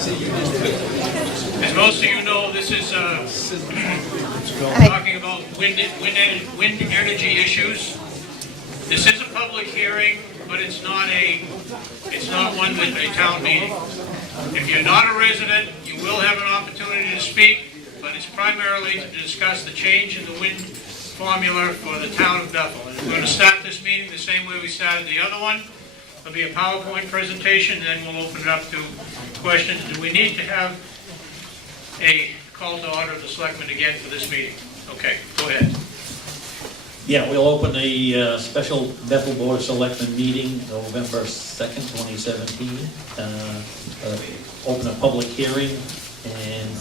As most of you know, this is talking about wind energy issues. This is a public hearing, but it's not one with a town meeting. If you're not a resident, you will have an opportunity to speak, but it's primarily to discuss the change in the wind formula for the town of Bethel. And we're going to start this meeting the same way we started the other one. There'll be a PowerPoint presentation, then we'll open it up to questions. Do we need to have a call to order of the selectmen again for this meeting? Okay, go ahead. Yeah, we'll open the special Bethel Board of Selectmen meeting November 2nd, 2017. Open a public hearing and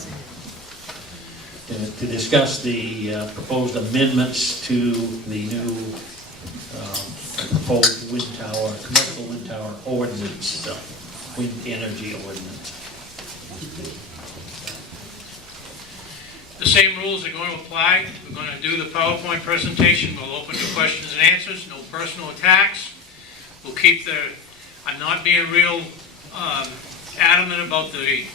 to discuss the proposed amendments to the new proposed wind tower, commercial wind tower ordinance, wind energy ordinance. The same rules are going to apply. We're going to do the PowerPoint presentation. We'll open to questions and answers. No personal attacks. We'll keep I'm not being real adamant about the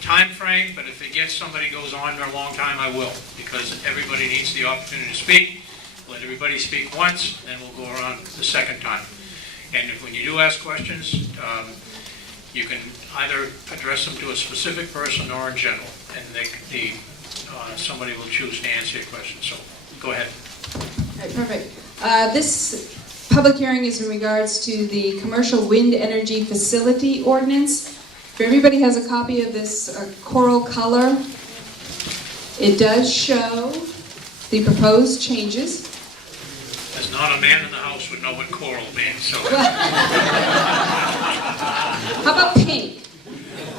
time frame, but if somebody goes on for a long time, I will, because everybody needs the opportunity to speak. Let everybody speak once, then we'll go around the second time. And when you do ask questions, you can either address them to a specific person or in general, and somebody will choose to answer your question. So go ahead. All right, perfect. This public hearing is in regards to the commercial wind energy facility ordinance. If everybody has a copy of this coral color, it does show the proposed changes. There's not a man in the house would know what coral means, so How about pink?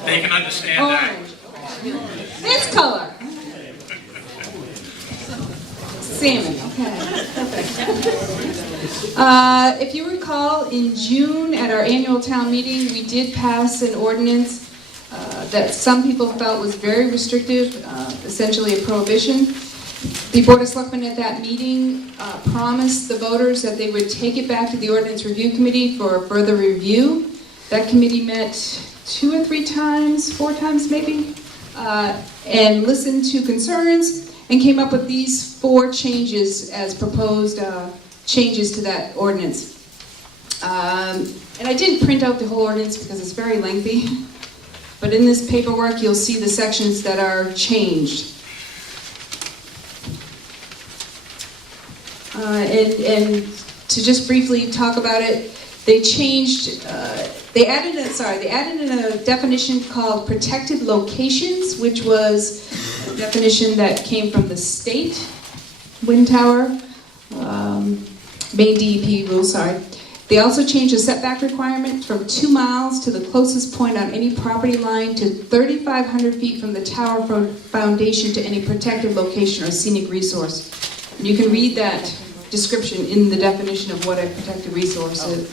they can understand Orange. This color. Salmon, okay. If you recall, in June at our annual town meeting, we did pass an ordinance that some people felt was very restrictive, essentially a prohibition. The Board of Selectmen at that meeting promised the voters that they would take it back to the Ordinance Review Committee for further review. That committee met 2 or 3 times, 4 times maybe, and listened to concerns and came up with these 4 changes as proposed changes to that ordinance. And I didn't print out the whole ordinance because it's very lengthy, but in this paperwork you'll see the sections that are changed. And to just briefly talk about it, they changed, they added in a definition called protected locations, which was a definition that came from the state wind tower, Maine DEP rules, sorry. They also changed the setback requirement from 2 miles to the closest point on any property line to 3,500 feet from the tower foundation to any protected location or scenic resource. And you can read that description in the definition of what a protected resource is.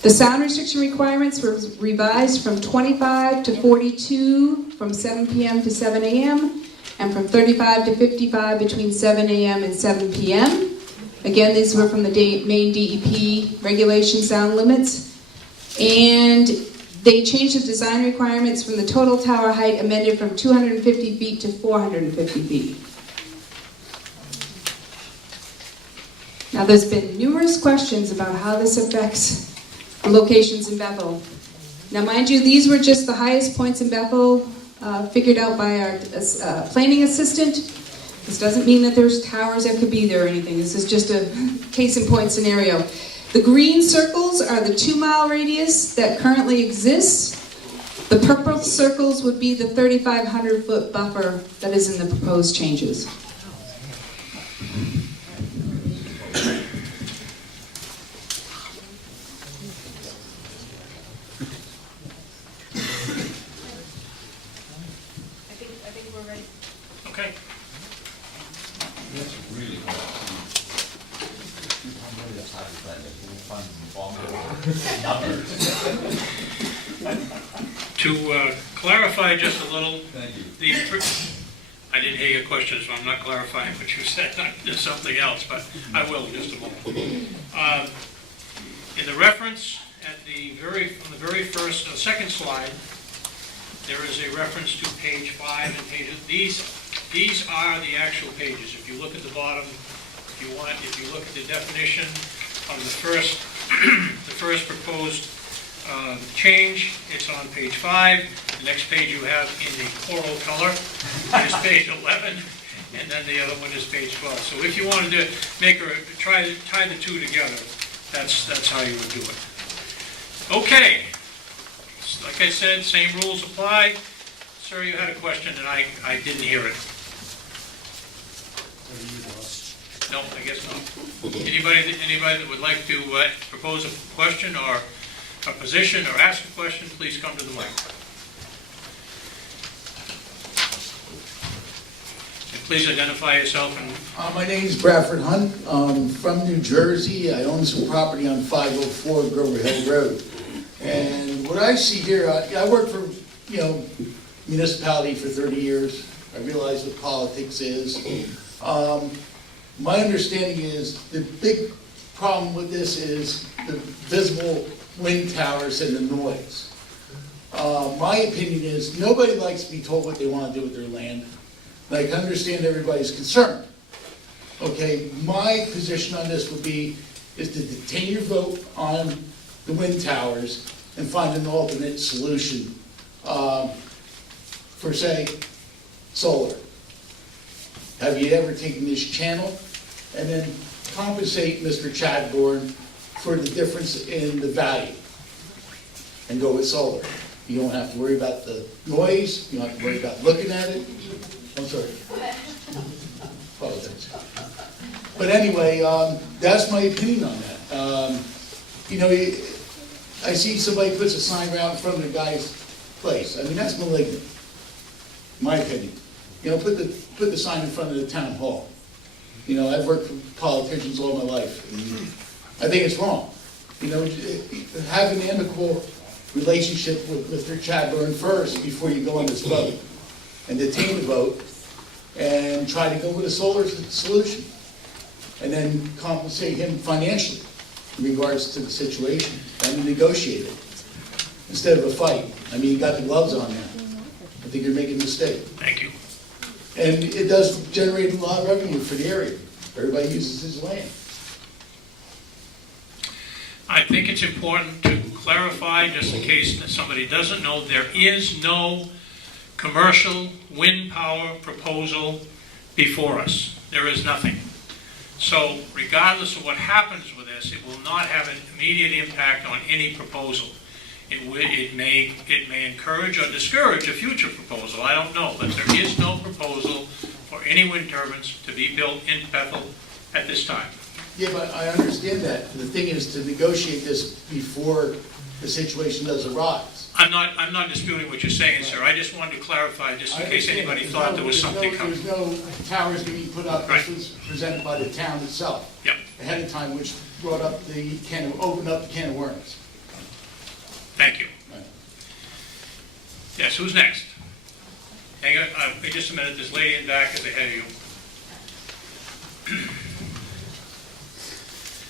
The sound restriction requirements were revised from 25 to 42 from 7 p.m. to 7 a.m. and from 35 to 55 between 7 a.m. and 7 p.m. Again, these were from the Maine DEP regulation sound limits. And they changed the design requirements from the total tower height amended from 250 feet to 450 feet. Now, there's been numerous questions about how this affects the locations in Bethel. Now, mind you, these were just the highest points in Bethel figured out by our planning assistant. This doesn't mean that there's towers that could be there or anything. This is just a case in point scenario. The green circles are the 2-mile radius that currently exists. The purple circles would be the 3,500-foot buffer that is in the proposed changes. Okay. That's really hard To clarify just a little, Thank you. I didn't hear your question, so I'm not clarifying what you said. There's something else, but I will in just a moment. In the reference on the very first, second slide, there is a reference to page 5 and pages. These are the actual pages. If you look at the bottom, if you look at the definition of the first, the first proposed change, it's on page 5. The next page you have in the coral color is page 11, and then the other one is page 12. So if you wanted to tie the two together, that's how you would do it. Okay. Like I said, same rules apply. Sir, you had a question and I didn't hear it. No, I guess not. Anybody that would like to propose a question or a position or ask a question, please come to the mic. And please identify yourself and My name is Bradford Hunt. From New Jersey. I own some property on 504 Grover Hill Road. And what I see here, I worked for, municipality for 30 years. I realize what politics is. My understanding is the big problem with this is the visible wind towers and the noise. My opinion is nobody likes to be told what they want to do with their land. And I can understand everybody's concern. Okay, my position on this would be is to detain your vote on the wind towers and find an alternate solution for, say, solar. Have you ever taken this channel and then compensate Mr. Chadbourne for the difference in the value and go with solar? You don't have to worry about the noise, you don't have to worry about looking at it. I'm sorry. Apologize. But anyway, that's my opinion on that. I see somebody puts a sign out in front of the guy's place. I mean, that's malignant, in my opinion. Put the sign in front of the town hall. I've worked for politicians all my life. And I think it's wrong. Have an amicable relationship with Mr. Chadbourne first before you go on this vote. And detain the vote and try to go with a solar solution. And then compensate him financially in regards to the situation and negotiate it instead of a fight. I mean, you got the gloves on now. I think you're making a mistake. thank you. And it does generate a lot of revenue for the area. Everybody uses his land. I think it's important to clarify, just in case that somebody doesn't know, there is no commercial wind power proposal before us. There is nothing. So regardless of what happens with this, it will not have an immediate impact on any proposal. It may encourage or discourage a future proposal, I don't know, but there is no proposal for any wind turbines to be built in Bethel at this time. Yeah, but I understand that. The thing is to negotiate this before the situation does arise. I'm not disputing what you're saying, sir. I just wanted to clarify, just in case anybody thought there was something coming. There's no towers to be put up. Right. This was presented by the town itself. Yep. Ahead of time, which opened up the can of worms. Thank you. Right. Yes, who's next? Hang on, wait just a minute. This lady in back is ahead of you.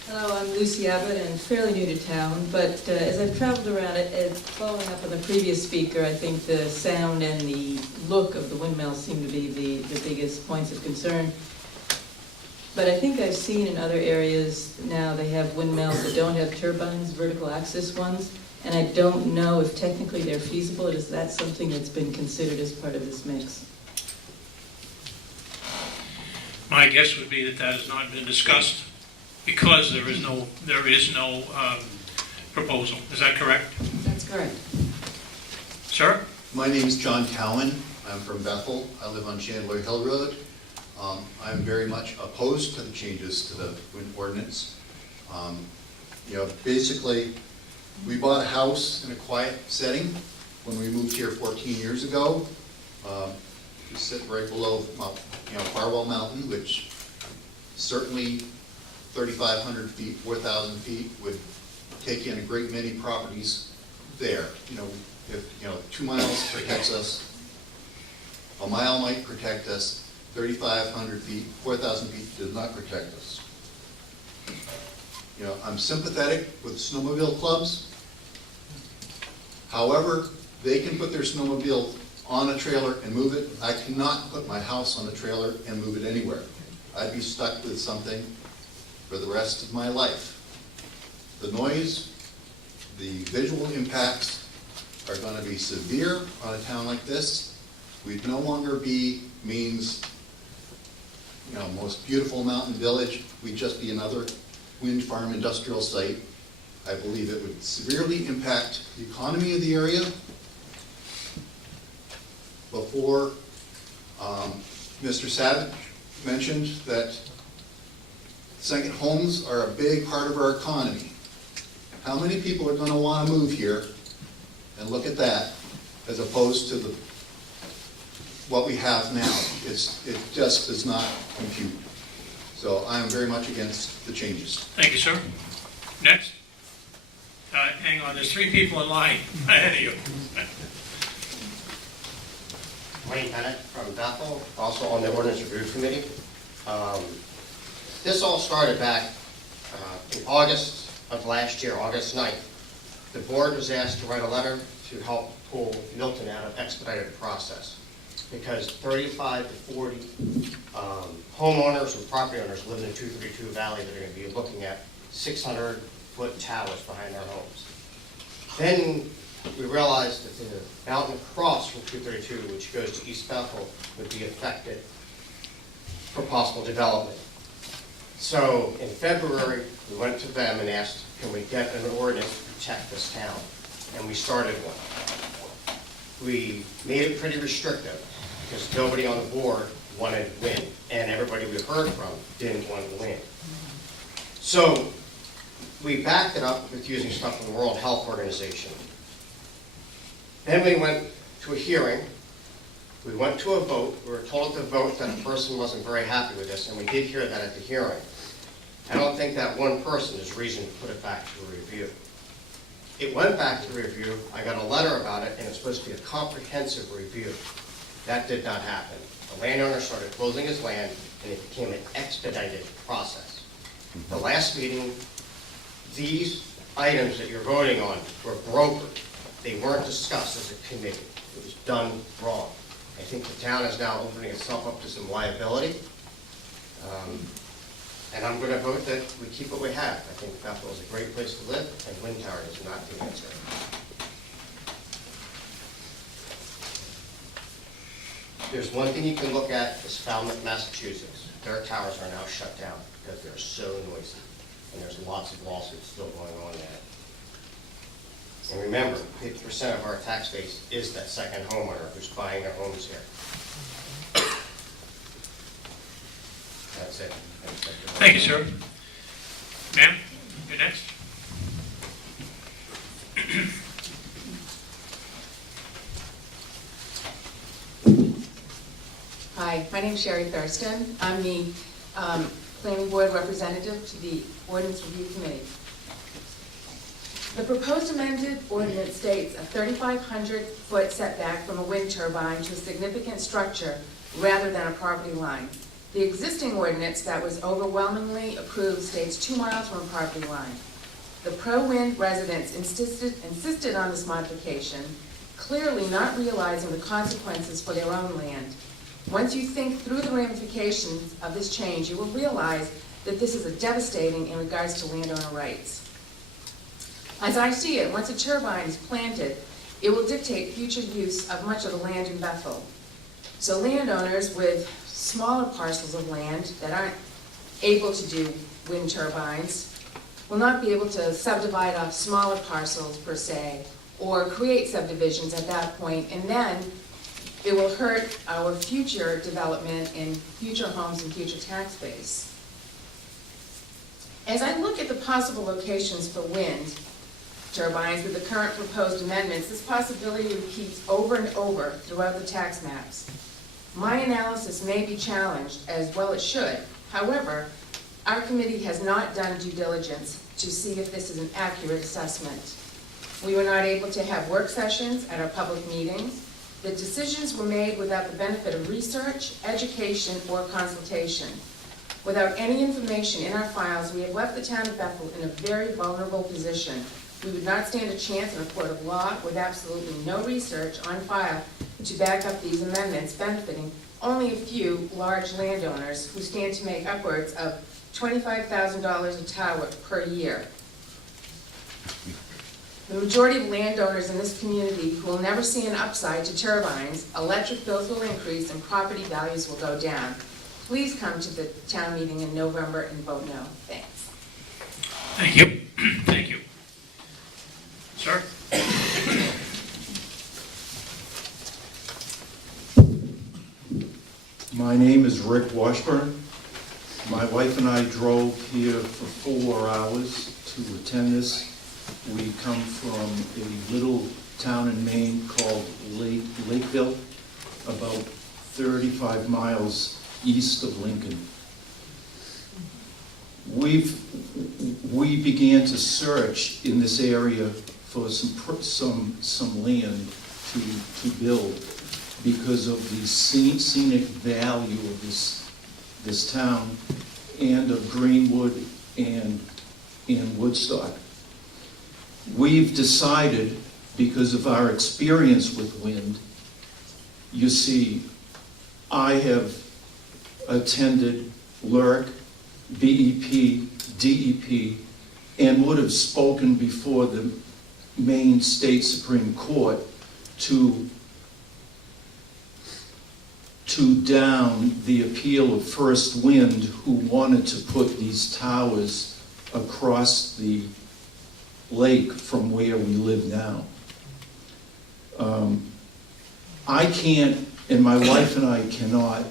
Hello, I'm Lucy Abbott and fairly new to town, but as I've traveled around it, following up on the previous speaker, I think the sound and the look of the windmills seem to be the biggest points of concern. But I think I've seen in other areas now they have windmills that don't have turbines, vertical axis ones, and I don't know if technically they're feasible. Is that something that's been considered as part of this mix? My guess would be that has not been discussed because there is no proposal. Is that correct? That's correct. Sir? My name is John Cowan. I'm from Bethel. I live on Chandler Hill Road. I'm very much opposed to the changes to the wind ordinance. Basically, we bought a house in a quiet setting when we moved here 14 years ago. We sit right below, Farwell Mountain, which certainly 3,500 feet, 4,000 feet would take in a great many properties there. If 2 miles protects us, a mile might protect us, 3,500 feet, 4,000 feet does not protect us. I'm sympathetic with snowmobile clubs. However, They can put their snowmobile on a trailer and move it. I cannot put my house on a trailer and move it anywhere. I'd be stuck with something for the rest of my life. The noise, the visual impacts are gonna be severe on a town like this. We'd no longer be Maine's, most beautiful mountain village. We'd just be another wind farm industrial site. I believe it would severely impact the economy of the area. Before, Mr. Savage mentioned that second homes are a big part of our economy. How many people are gonna wanna move here and look at that as opposed to what we have now? It just does not compute. So I am very much against the changes. Thank you, sir. Next. Hang on, there's 3 people in line ahead of you. Wayne Bennett from Bethel, also on the Ordinance Review Committee. This all started back in August of last year, August 9th. The board was asked to write a letter to help pull Milton out of expedited process because 35 to 40 homeowners and property owners living in 232 Valley that are going to be looking at 600-foot towers behind their homes. Then we realized that the mountain across from 232, which goes to East Bethel, would be affected for possible development. So in February, we went to them and asked, can we get an ordinance to protect this town? And we started one. We made it pretty restrictive because nobody on the board wanted wind, and everybody we heard from didn't want wind. So we backed it up with using stuff from the World Health Organization. Then we went to a hearing. We went to a vote. We were told at the vote that a person wasn't very happy with this, and we did hear that at the hearing. I don't think that one person is reason to put it back to review. It went back to review. I got a letter about it, and it's supposed to be a comprehensive review. That did not happen. The landowner started closing his land, and it became an expedited process. The last meeting, these items that you're voting on were brokered. They weren't discussed as a committee. It was done wrong. I think the town is now opening itself up to some liability. And I'm going to vote that we keep what we have. I think Bethel is a great place to live, and wind tower is not the answer. There's one thing you can look at is Falmouth, Massachusetts. Their towers are now shut down because they're so noisy, and there's lots of lawsuits still going on there. And remember, 50% of our tax base is that second homeowner who's buying their homes here. That's it. Thank you, sir. Ma'am, you're next. Hi, my name is Sherry Thurston. I'm the Planning Board representative to the Ordinance Review Committee. The proposed amended ordinance states a 3,500-foot setback from a wind turbine to a significant structure rather than a property line. The existing ordinance that was overwhelmingly approved states 2 miles from a property line. The pro-wind residents insisted on this modification, clearly not realizing the consequences for their own land. Once you think through the ramifications of this change, you will realize that this is devastating in regards to landowner rights. As I see it, once a turbine is planted, it will dictate future use of much of the land in Bethel. So landowners with smaller parcels of land that aren't able to do wind turbines will not be able to subdivide off smaller parcels per se, or create subdivisions at that point, and then it will hurt our future development in future homes and future tax base. As I look at the possible locations for wind turbines with the current proposed amendments, this possibility repeats over and over throughout the tax maps. My analysis may be challenged, as well it should. However, our committee has not done due diligence to see if this is an accurate assessment. We were not able to have work sessions at our public meetings. The decisions were made without the benefit of research, education, or consultation. Without any information in our files, we have left the town of Bethel in a very vulnerable position We would not stand a chance in a court of law with absolutely no research on file to back up these amendments benefiting only a few large landowners who stand to make upwards of $25,000 a tower per year. The majority of landowners in this community who will never see an upside to turbines, electric bills will increase and property values will go down. Please come to the town meeting in November and vote no. Thanks. Thank you. Thank you. Sir? My name is Rick Washburn. My wife and I drove here for 4 hours to attend this. We come from a little town in Maine called Lakeville, about 35 miles east of Lincoln. We began to search in this area for some land to build because of the scenic value of this town and of Greenwood and Woodstock. We've decided, because of our experience with wind, you see, I have attended LERC, BEP, DEP, and would have spoken before the Maine State Supreme Court to down the appeal of First Wind, who wanted to put these towers across the lake from where we live now. I can't, and my wife and I cannot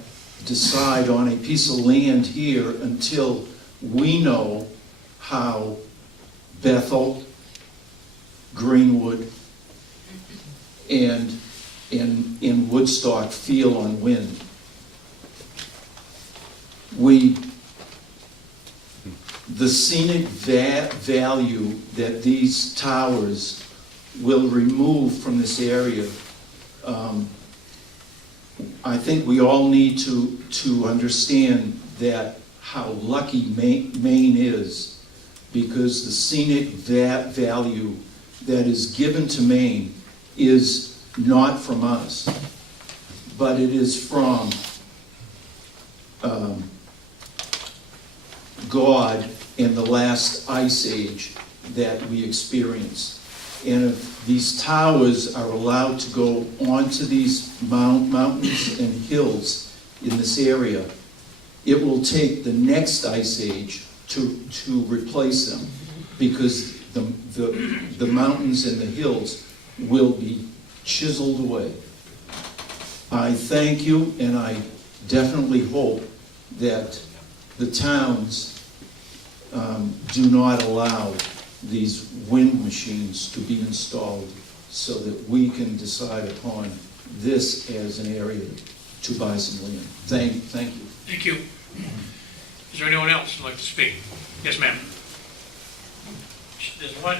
decide on a piece of land here until we know how Bethel, Greenwood, and Woodstock feel on wind. The scenic value that these towers will remove from this area, I think we all need to understand that how lucky Maine is, because the scenic value that is given to Maine is not from us, but it is from God in the last ice age that we experienced. And if these towers are allowed to go onto these mountains and hills in this area, it will take the next ice age to replace them, because the mountains and the hills will be chiseled away. I thank you, and I definitely hope that the towns do not allow these wind machines to be installed, so that we can decide upon this as an area to buy some land. Thank you. Thank you. Is there anyone else who'd like to speak? Yes, ma'am. There's one.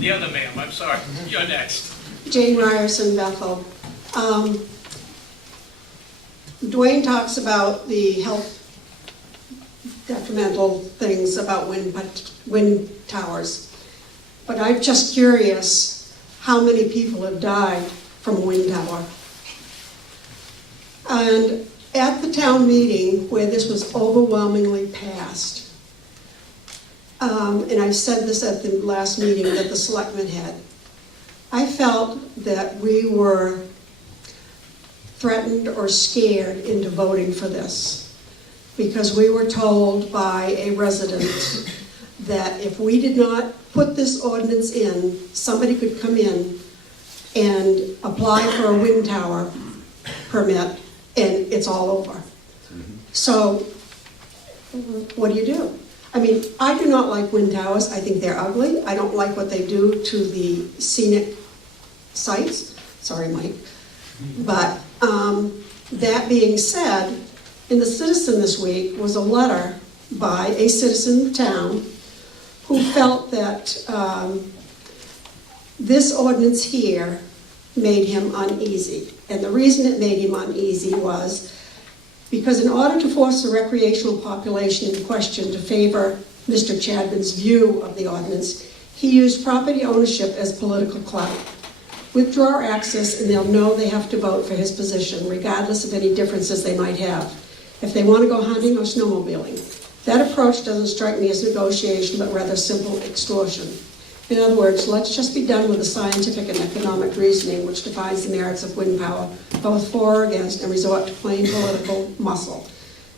The other ma'am, I'm sorry. You're next. Jane Ryerson, Bethel. Dwayne talks about the health detrimental things about wind towers, but I'm just curious how many people have died from a wind tower. And at the town meeting where this was overwhelmingly passed, and I said this at the last meeting that the selectmen had, I felt that we were threatened or scared into voting for this, because we were told by a resident that if we did not put this ordinance in, somebody could come in and apply for a wind tower permit and it's all over. So what do? I mean, I do not like wind towers. I think they're ugly. I don't like what they do to the scenic sites. Sorry, Mike. But that being said, in the Citizen this week was a letter by a citizen of the town who felt that this ordinance here made him uneasy. And the reason it made him uneasy was because in order to force the recreational population in question to favor Mr. Chadman's view of the ordinance, He used property ownership as political clout. Withdraw access and they'll know they have to vote for his position, regardless of any differences they might have, if they want to go hunting or snowmobiling. That approach doesn't strike me as negotiation, but rather simple extortion. In other words, let's just be done with the scientific and economic reasoning which defines the merits of wind power, both for or against, and resort to plain political muscle.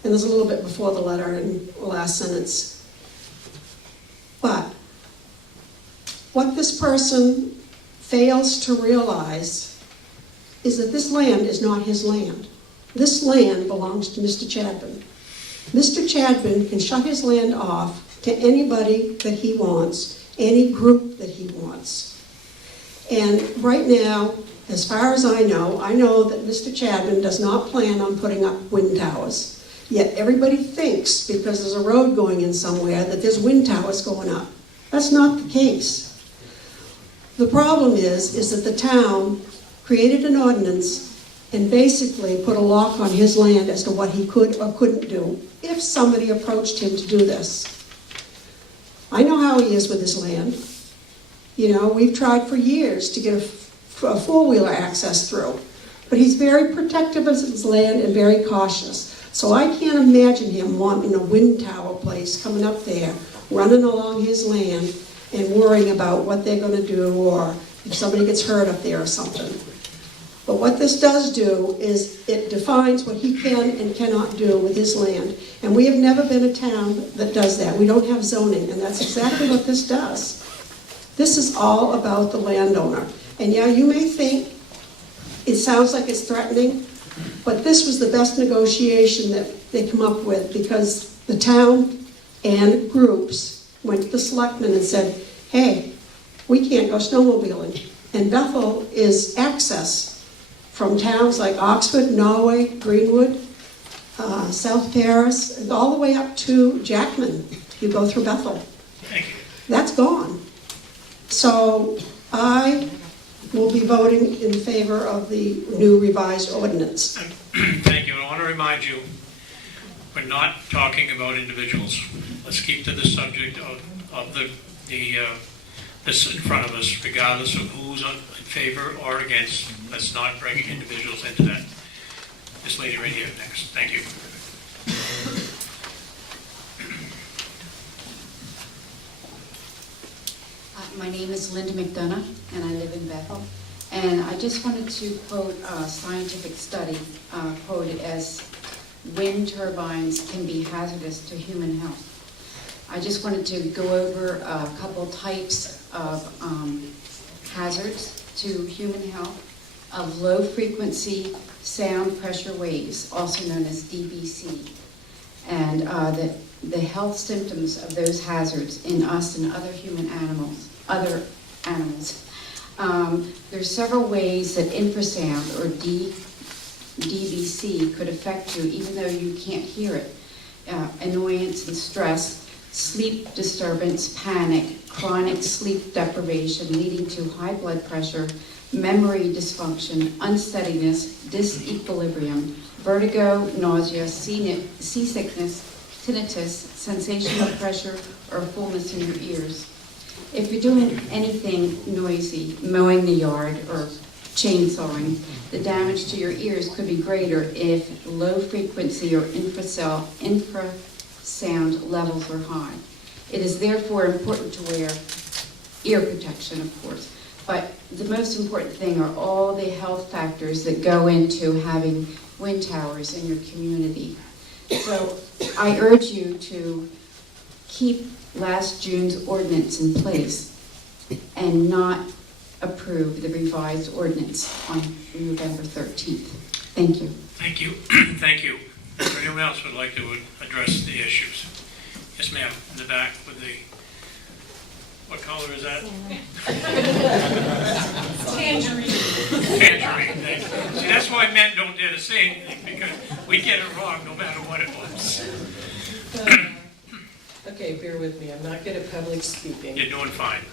And there's a little bit before the letter in the last sentence. But what this person fails to realize is that this land is not his land. This land belongs to Mr. Chadban. Mr. Chadban can shut his land off to anybody that he wants, any group that he wants. And right now, as far as I know that Mr. Chadban does not plan on putting up wind towers. Yet everybody thinks, because there's a road going in somewhere, that there's wind towers going up. That's not the case. The problem is that the town created an ordinance and basically put a lock on his land as to what he could or couldn't do if somebody approached him to do this. I know how he is with his land. You know, we've tried for years to get a four-wheeler access through, but he's very protective of his land and very cautious. So I can't imagine him wanting a wind tower place coming up there, running along his land and worrying about what they're going to do or if somebody gets hurt up there or something. But what this does do is it defines what he can and cannot do with his land. And we have never been a town that does that. We don't have zoning, and that's exactly what this does. This is all about the landowner. And yeah, you may think it sounds like it's threatening, but this was the best negotiation that they come up with because the town and groups went to the selectmen and said, hey, we can't go snowmobiling. And Bethel is access from towns like Oxford, Norway, Greenwood, South Paris, and all the way up to Jackman. You go through Bethel. Thank you. That's gone. So I will be voting in favor of the new revised ordinance. Thank you. I want to remind you, we're not talking about individuals. Let's keep to the subject of this in front of us, regardless of who's in favor or against. Let's not bring individuals into that. This lady right here next. Thank you. My name is Linda McDonough, and I live in Bethel. And I just wanted to quote a scientific study quoted as wind turbines can be hazardous to human health. I just wanted to go over a couple types of hazards to human health of low frequency sound pressure waves, also known as DBC, and the health symptoms of those hazards in us and other other animals. There's several ways that infrasound or DBC could affect you even though you can't hear it. Annoyance and stress, sleep disturbance, panic, chronic sleep deprivation leading to high blood pressure, memory dysfunction, unsteadiness, disequilibrium, vertigo, nausea, seasickness, tinnitus, sensation of pressure or fullness in your ears. If you're doing anything noisy, mowing the yard or chainsawing, the damage to your ears could be greater if low frequency or infrasound levels are high. It is therefore important to wear ear protection, of course. But the most important thing are all the health factors that go into having wind towers in your community. So I urge you to keep last June's ordinance in place and not approve the revised ordinance on November 13th. Thank you. Thank you. Thank you. Is there anyone else would like to address the issues? Yes, ma'am, in the back with the, what color is that? Tangerine. Tangerine. Thank you. See, that's why men don't dare to say anything, because we get it wrong no matter what it was. Okay, bear with me, I'm not good at public speaking. You're doing fine.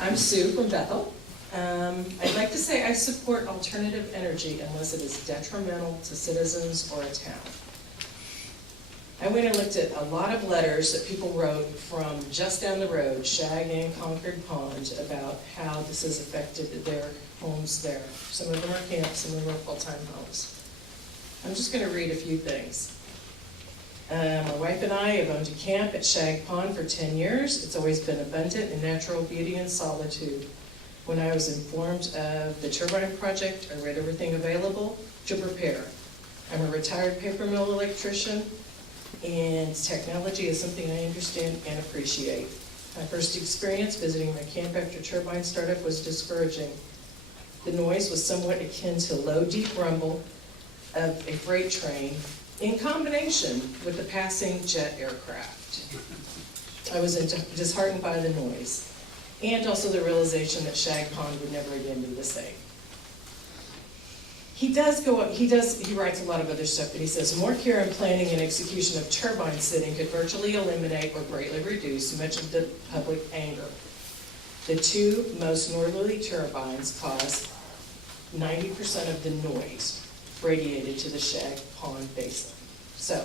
I'm Sue from Bethel. I'd like to say I support alternative energy unless it is detrimental to citizens or a town. I went and looked at a lot of letters that people wrote from just down the road, Shag and Concord Pond, about how this has affected their homes there. Some of them are camps, some of them are full-time homes. I'm just gonna read a few things. My wife and I have owned a camp at Shag Pond for 10 years. It's always been abundant in natural beauty and solitude. When I was informed of the turbine project, I read everything available to prepare. I'm a retired paper mill electrician, and technology is something I understand and appreciate. My first experience visiting my camp after turbine startup was discouraging. The noise was somewhat akin to low, deep rumble of a freight train in combination with the passing jet aircraft. I was disheartened by the noise, and also the realization that Shag Pond would never again be the same. He writes a lot of other stuff, but he says, more care and planning and execution of turbine sitting could virtually eliminate or greatly reduce much of the public anger. The two most northerly turbines cause 90% of the noise radiated to the Shag Pond Basin. So,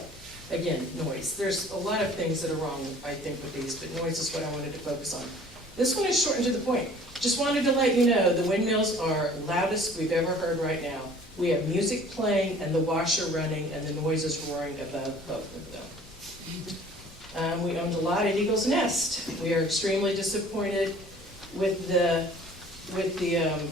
again, noise. There's a lot of things that are wrong, I think, with these, but noise is what I wanted to focus on. This one is short and to the point. Just wanted to let you know the windmills are loudest we've ever heard right now. We have music playing and the washer running and the noise is roaring above both of them. We owned a lot at Eagle's Nest. We are extremely disappointed with we own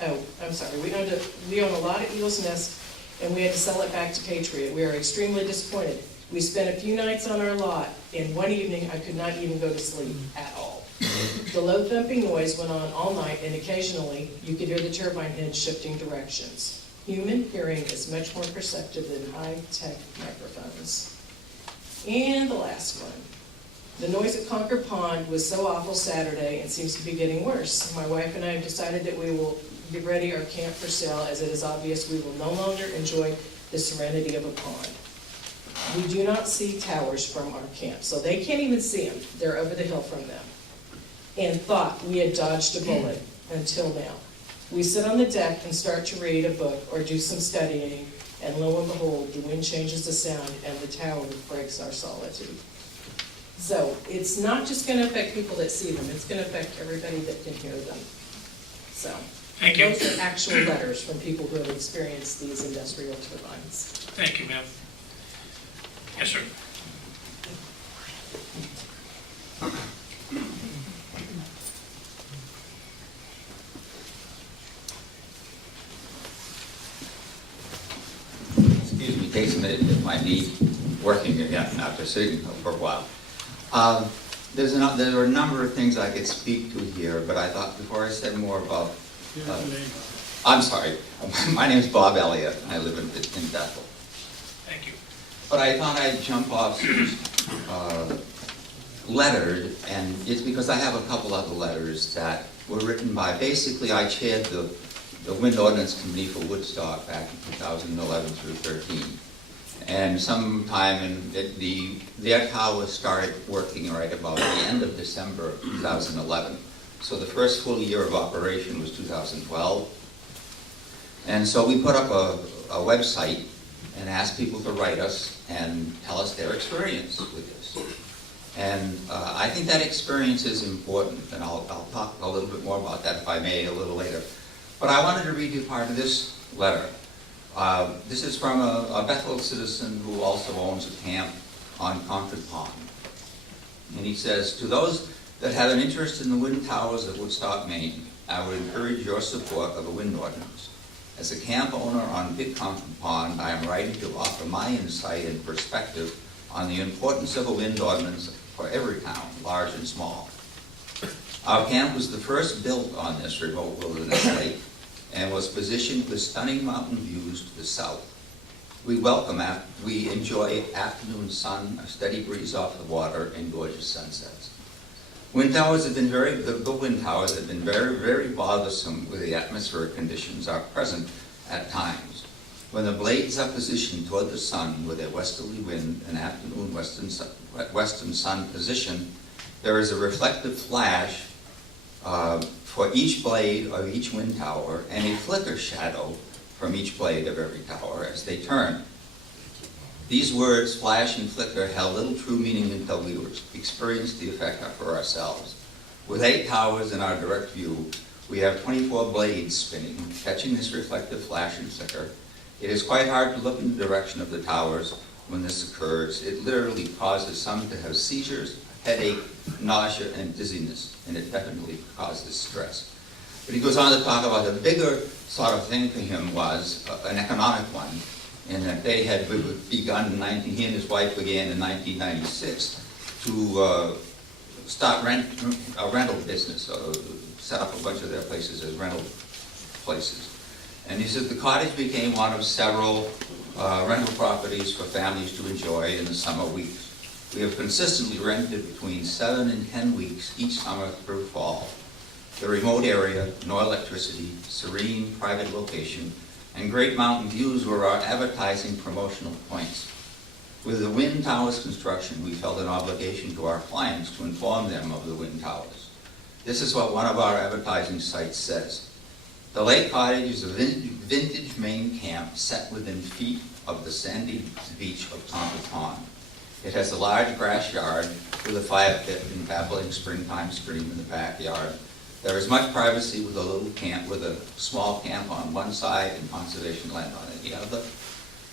a lot at Eagle's Nest and we had to sell it back to Patriot. We are extremely disappointed. We spent a few nights on our lot. In one evening, I could not even go to sleep at all. The low thumping noise went on all night, and occasionally you could hear the turbine head shifting directions. Human hearing is much more perceptive than high-tech microphones. And the last one. The noise at Concord Pond was so awful Saturday and seems to be getting worse. My wife and I have decided that we will get ready our camp for sale, as it is obvious we will no longer enjoy the serenity of a pond. We do not see towers from our camp, so they can't even see them. They're over the hill from them. And thought we had dodged a bullet until now. We sit on the deck and start to read a book or do some studying, and lo and behold, the wind changes the sound and the tower breaks our solitude. So it's not just going to affect people that see them, it's going to affect everybody that can hear them. So Thank you. those are actual letters from people who have experienced these industrial turbines. Thank you, ma'am. Yes, sir. Excuse me, takes a minute to get my knee working again after sitting for a while. There are a number of things I could speak to here, but I thought before I said more about... I'm sorry, my name is Bob Elliott, and I live in Bethel. Thank you. But I thought I'd jump off lettered, and it's because I have a couple other letters that were written by, basically I chaired the Wind Ordinance Committee for Woodstock back in 2011 through 13. And sometime in their tower started working right about the end of December of 2011. So the first full year of operation was 2012. And so we put up a website and asked people to write us and tell us their experience with this. And I think that experience is important, and I'll talk a little bit more about that if I may a little later. But I wanted to read you part of this letter. This is from a Bethel citizen who also owns a camp on Concord Pond. And he says, to those that have an interest in the wind towers of Woodstock, Maine, I would encourage your support of a wind ordinance. As a camp owner on Big Concord Pond, I am writing to offer my insight and perspective on the importance of a wind ordinance for every town, large and small. Our camp was the first built on this remote wilderness lake and was positioned with stunning mountain views to the south. We enjoy afternoon sun, a steady breeze off the water, and gorgeous sunsets. The wind towers have been very, very bothersome with the atmospheric conditions are present at times. When the blades are positioned toward the sun with a westerly wind and afternoon western sun position, there is a reflective flash for each blade of each wind tower and a flicker shadow from each blade of every tower as they turn. These words, flash and flicker, held little true meaning until we experienced the effect for ourselves. With 8 towers in our direct view, we have 24 blades spinning, catching this reflective flash and flicker. It is quite hard to look in the direction of the towers when this occurs. It literally causes some to have seizures, headache, nausea, and dizziness, and it definitely causes stress. But he goes on to talk about the bigger sort of thing for him was an economic one, in that they had begun, he and his wife began in 1996 to start a rental business, set up a bunch of their places as rental places. And he said the cottage became one of several rental properties for families to enjoy in the summer weeks. We have consistently rented between 7 and 10 weeks each summer through fall. The remote area, no electricity, serene private location, and great mountain views were our advertising promotional points. With the wind towers construction, we felt an obligation to our clients to inform them of the wind towers. This is what one of our advertising sites says. The Lake Cottage is a vintage Maine camp set within feet of the sandy beach of Tonto Pond. It has a large grass yard with a fire pit and babbling springtime stream in the backyard. There is much privacy with a little camp, with a small camp on one side and conservation land on the other.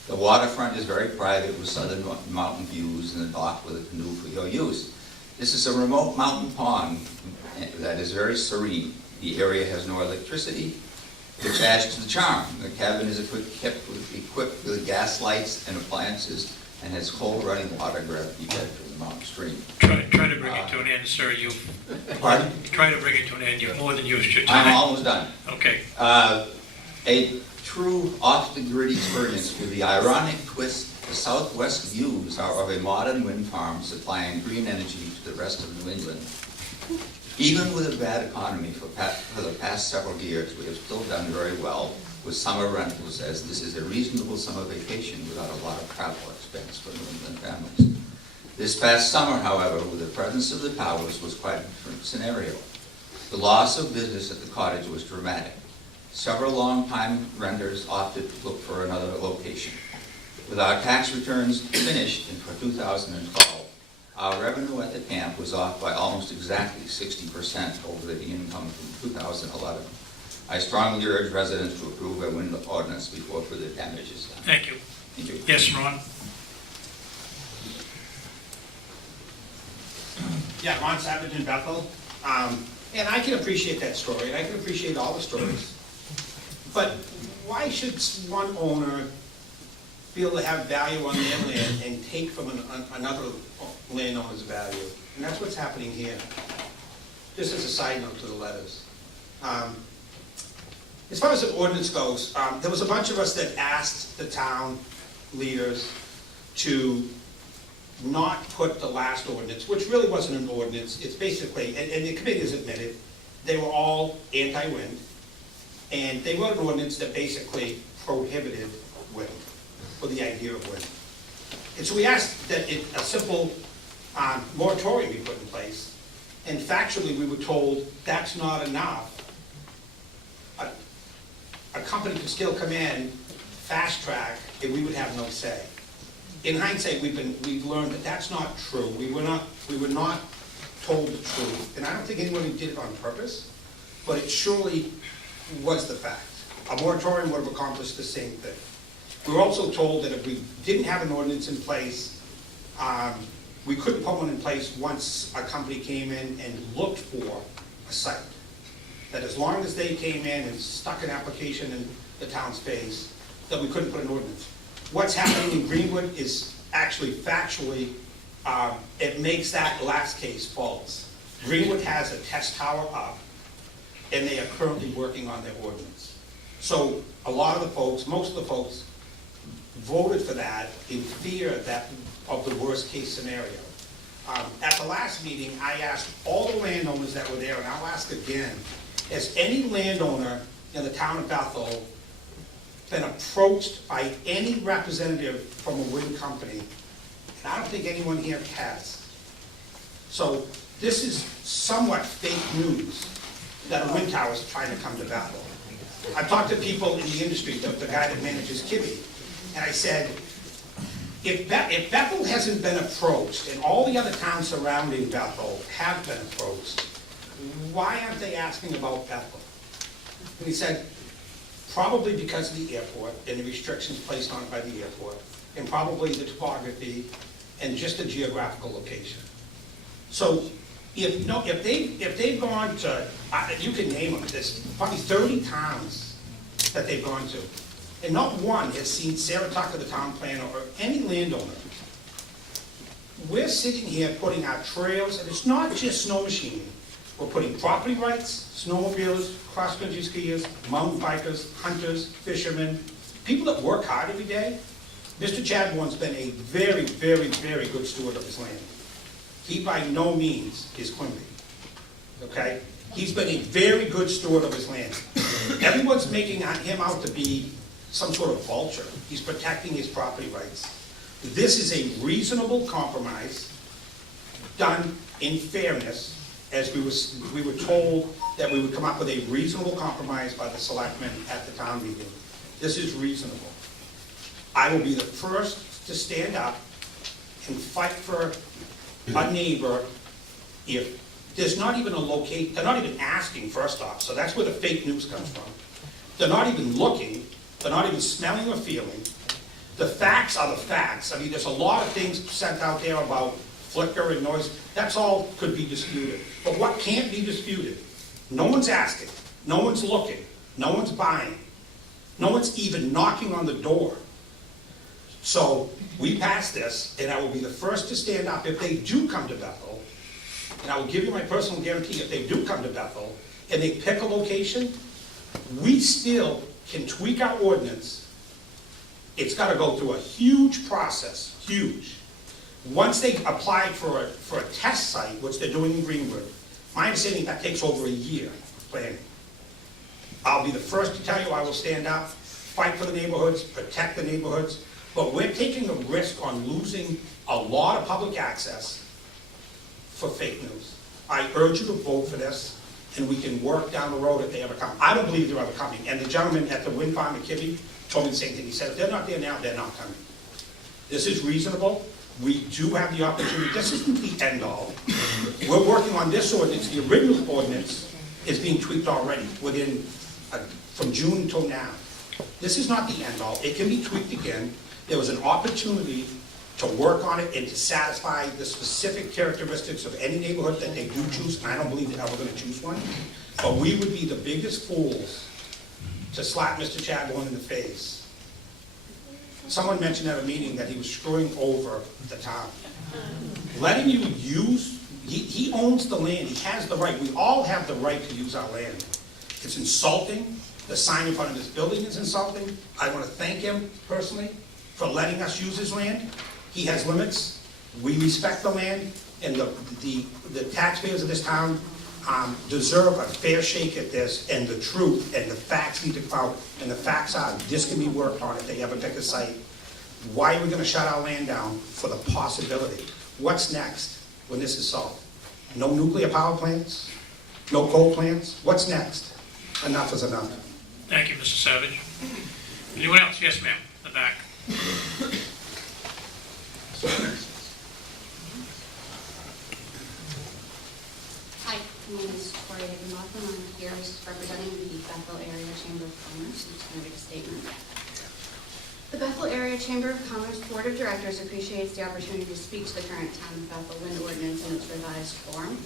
The waterfront is very private with southern mountain views and a dock with a canoe for your use. This is a remote mountain pond that is very serene. The area has no electricity, which adds to the charm. The cabin is equipped with gas lights and appliances and has cold running water gravity fed from the mountain stream. Try to bring it to an end, sir. Pardon? Try to bring it to an end. You've more than used your time. I'm almost done. Okay. A true off-the-grid experience with the ironic twist, the southwest views are of a modern wind farm supplying green energy to the rest of New England. Even with a bad economy for the past several years, we have still done very well with summer rentals, as this is a reasonable summer vacation without a lot of travel expense for New England families. This past summer, however, with the presence of the towers, was quite a different scenario. The loss of business at the cottage was dramatic. Several long-time renters opted to look for another location. With our tax returns finished and for 2012, our revenue at the camp was off by almost exactly 60% over the income from 2011. I strongly urge residents to approve a wind ordinance before further damage is done. Thank you. Thank you. Yes, Ron? Yeah, Ron Savage in Bethel. And I can appreciate that story, and I can appreciate all the stories. But why should one owner feel to have value on their land and take from another landowner's value? And that's what's happening here. Just as a side note to the letters. As far as the ordinance goes, there was a bunch of us that asked the town leaders to not put the last ordinance, which really wasn't an ordinance. It's basically, and the committee has admitted, they were all anti-wind, and they wrote an ordinance that basically prohibited wind, or the idea of wind. And so we asked that a simple moratorium be put in place, and factually we were told that's not enough. A company could still come in, fast track, and we would have no say. In hindsight, we've learned that that's not true. We were not told the truth, and I don't think anyone did it on purpose, but it surely was the fact. A moratorium would have accomplished the same thing. We were also told that if we didn't have an ordinance in place, we couldn't put one in place once a company came in and looked for a site. That as long as they came in and stuck an application in the town's face, that we couldn't put an ordinance. What's happening in Greenwood is actually factually, it makes that last case false. Greenwood has a test tower up, and they are currently working on their ordinance. So a lot of the folks, most of the folks, voted for that in fear of the worst case scenario. At the last meeting, I asked all the landowners that were there, and I'll ask again, has any landowner in the town of Bethel been approached by any representative from a wind company? And I don't think anyone here has. So this is somewhat fake news that a wind tower is trying to come to Bethel. I've talked to people in the industry, the guy that manages Kibbe, and I said, if Bethel hasn't been approached, and all the other towns surrounding Bethel have been approached, why aren't they asking about Bethel? And he said, probably because of the airport and the restrictions placed on it by the airport, and probably the topography and just the geographical location. So if they've gone to, you can name them, there's probably 30 towns that they've gone to, and not one has seen Sarah Tucker, the town planner, or any landowner. We're sitting here putting our trails, and it's not just snow machining. We're putting property rights, snowmobilers, cross-country skiers, mountain bikers, hunters, fishermen, people that work hard every day. Mr. Chadbourne's been a very, very, very good steward of his land. He by no means is Quimby, okay? He's been a very good steward of his land. Everyone's making him out to be some sort of vulture. He's protecting his property rights. This is a reasonable compromise done in fairness, as we were told that we would come up with a reasonable compromise by the selectmen at the town meeting. This is reasonable. I will be the first to stand up and fight for a neighbor if there's not even they're not even asking first off, so that's where the fake news comes from. They're not even looking, they're not even smelling or feeling. The facts are the facts. I mean, there's a lot of things sent out there about flicker and noise. That's all could be disputed. But what can't be disputed? No one's asking, no one's looking, no one's buying, no one's even knocking on the door. So we passed this, and I will be the first to stand up if they do come to Bethel, and I will give you my personal guarantee, if they do come to Bethel, and they pick a location, we still can tweak our ordinance. It's got to go through a huge process, huge. Once they apply for a test site, which they're doing in Greenwood, my understanding that takes over a year planning. I'll be the first to tell you I will stand up, fight for the neighborhoods, protect the neighborhoods, but we're taking a risk on losing a lot of public access for fake news. I urge you to vote for this, and we can work down the road if they ever come. I don't believe they're ever coming, and the gentleman at the wind farm in Kibbe told me the same thing. He said, if they're not there now, they're not coming. This is reasonable. We do have the opportunity. This isn't the end all. We're working on this ordinance. The original ordinance is being tweaked already within, from June until now. This is not the end all. It can be tweaked again. There was an opportunity to work on it and to satisfy the specific characteristics of any neighborhood that they do choose, and I don't believe they're ever going to choose one. But we would be the biggest fools to slap Mr. Chadbourne in the face. Someone mentioned at a meeting that he was screwing over the town. Letting you use, he owns the land, he has the right, we all have the right to use our land. It's insulting, the sign in front of this building is insulting. I want to thank him personally for letting us use his land. He has limits, we respect the land, and the taxpayers of this town deserve a fair shake at this, and the truth and the facts need to come out, and the facts are, this can be worked on if they ever pick a site. Why are we gonna shut our land down for the possibility? What's next when this is solved? No nuclear power plants? No coal plants? What's next? Enough is enough. Thank you, Mr. Savage. Anyone else? Yes, ma'am, in the back. Hi, my name is Tori Higginbotham. I'm here representing the Bethel Area Chamber of Commerce. I'm just going to make a statement. The Bethel Area Chamber of Commerce Board of Directors appreciates the opportunity to speak to the current Town of Bethel Wind Ordinance in its revised form.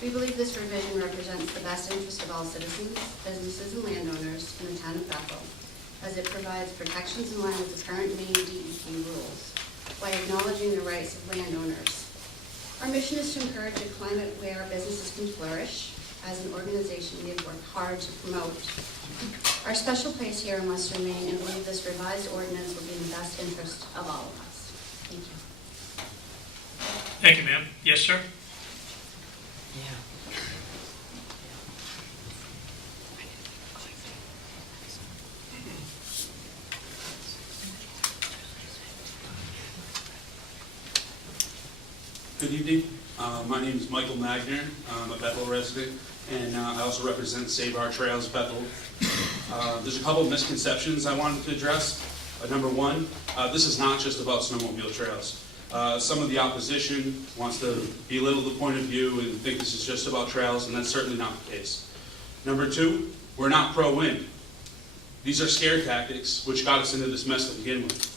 We believe this revision represents the best interest of all citizens, businesses, and landowners in the Town of Bethel, as it provides protections in line with the current Maine DEP rules, while acknowledging the rights of landowners. Our mission is to encourage a climate where businesses can flourish. As an organization, we have worked hard to promote our special place here in Western Maine, and believe this revised ordinance will be in the best interest of all of us. Thank you. Thank you, ma'am. Yes, sir? Good evening. My name is Michael Magner. I'm a Bethel resident, and I also represent Save Our Trails Bethel. There's a couple of misconceptions I wanted to address. Number one, this is not just about snowmobile trails. Some of the opposition wants to belittle the point of view and think this is just about trails, and that's certainly not the case. Number two, we're not pro-wind. These are scare tactics which got us into this mess to begin with.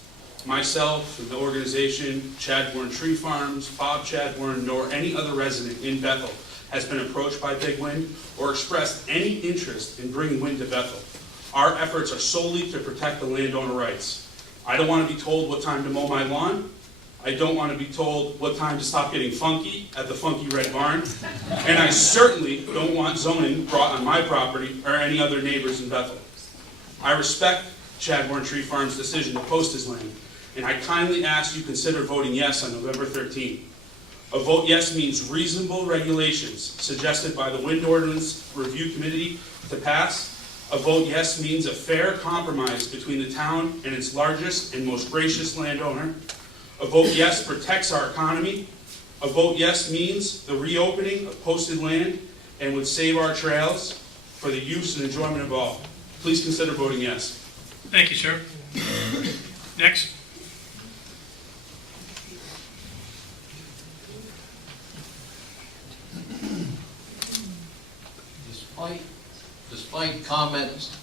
Myself, the organization, Chadbourne Tree Farms, Bob Chadbourne, nor any other resident in Bethel has been approached by Big Wind or expressed any interest in bringing wind to Bethel. Our efforts are solely to protect the landowner rights. I don't want to be told what time to mow my lawn. I don't want to be told what time to stop getting funky at the Funky Red Barn. And I certainly don't want zoning brought on my property or any other neighbors in Bethel. I respect Chadbourne Tree Farms' decision to post his land, and I kindly ask you consider voting yes on November 13th. A vote yes means reasonable regulations suggested by the Wind Ordinance Review Committee to pass. A vote yes means a fair compromise between the town and its largest and most gracious landowner. A vote yes protects our economy. A vote yes means the reopening of posted land and would save our trails for the use and enjoyment of all. Please consider voting yes. Thank you, sir. Next. Despite comments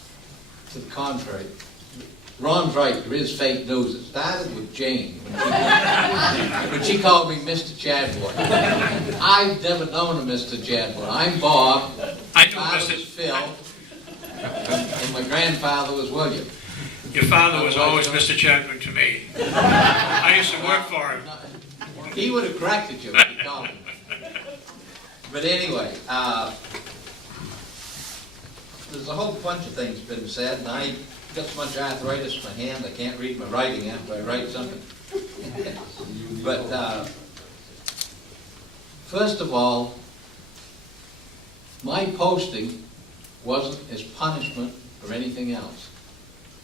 to the contrary, Ron's right, there is fake news. It started with Jane when she called me Mr. Chadbourne. I've never known a Mr. Chadbourne. I'm Bob. I know My father Mr. was Phil, and my grandfather was William. Your father was always Mr. Chadwick to me. I used to work for him. He would have corrected you if you called him. But anyway, there's a whole bunch of things been said, and I got so much arthritis in my hand I can't read my writing after I write something. But first of all, my posting wasn't as punishment or anything else.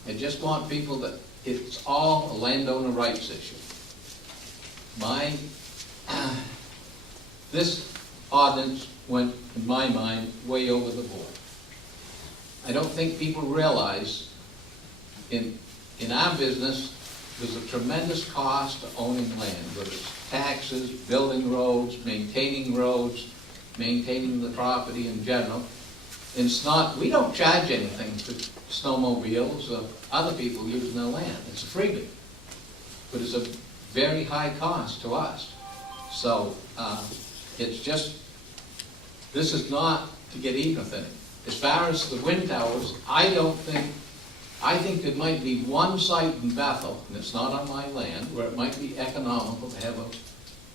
I just want people that it's all a landowner rights issue. This ordinance went, in my mind, way over the board. I don't think people realize in our business there's a tremendous cost to owning land, whether it's taxes, building roads, maintaining the property in general. And it's not, we don't charge anything for snowmobiles or other people using their land. It's a freebie. But it's a very high cost to us. So it's just, this is not to get even with anything. As far as the wind towers, I think there might be one site in Bethel, and it's not on my land, where it might be economical to have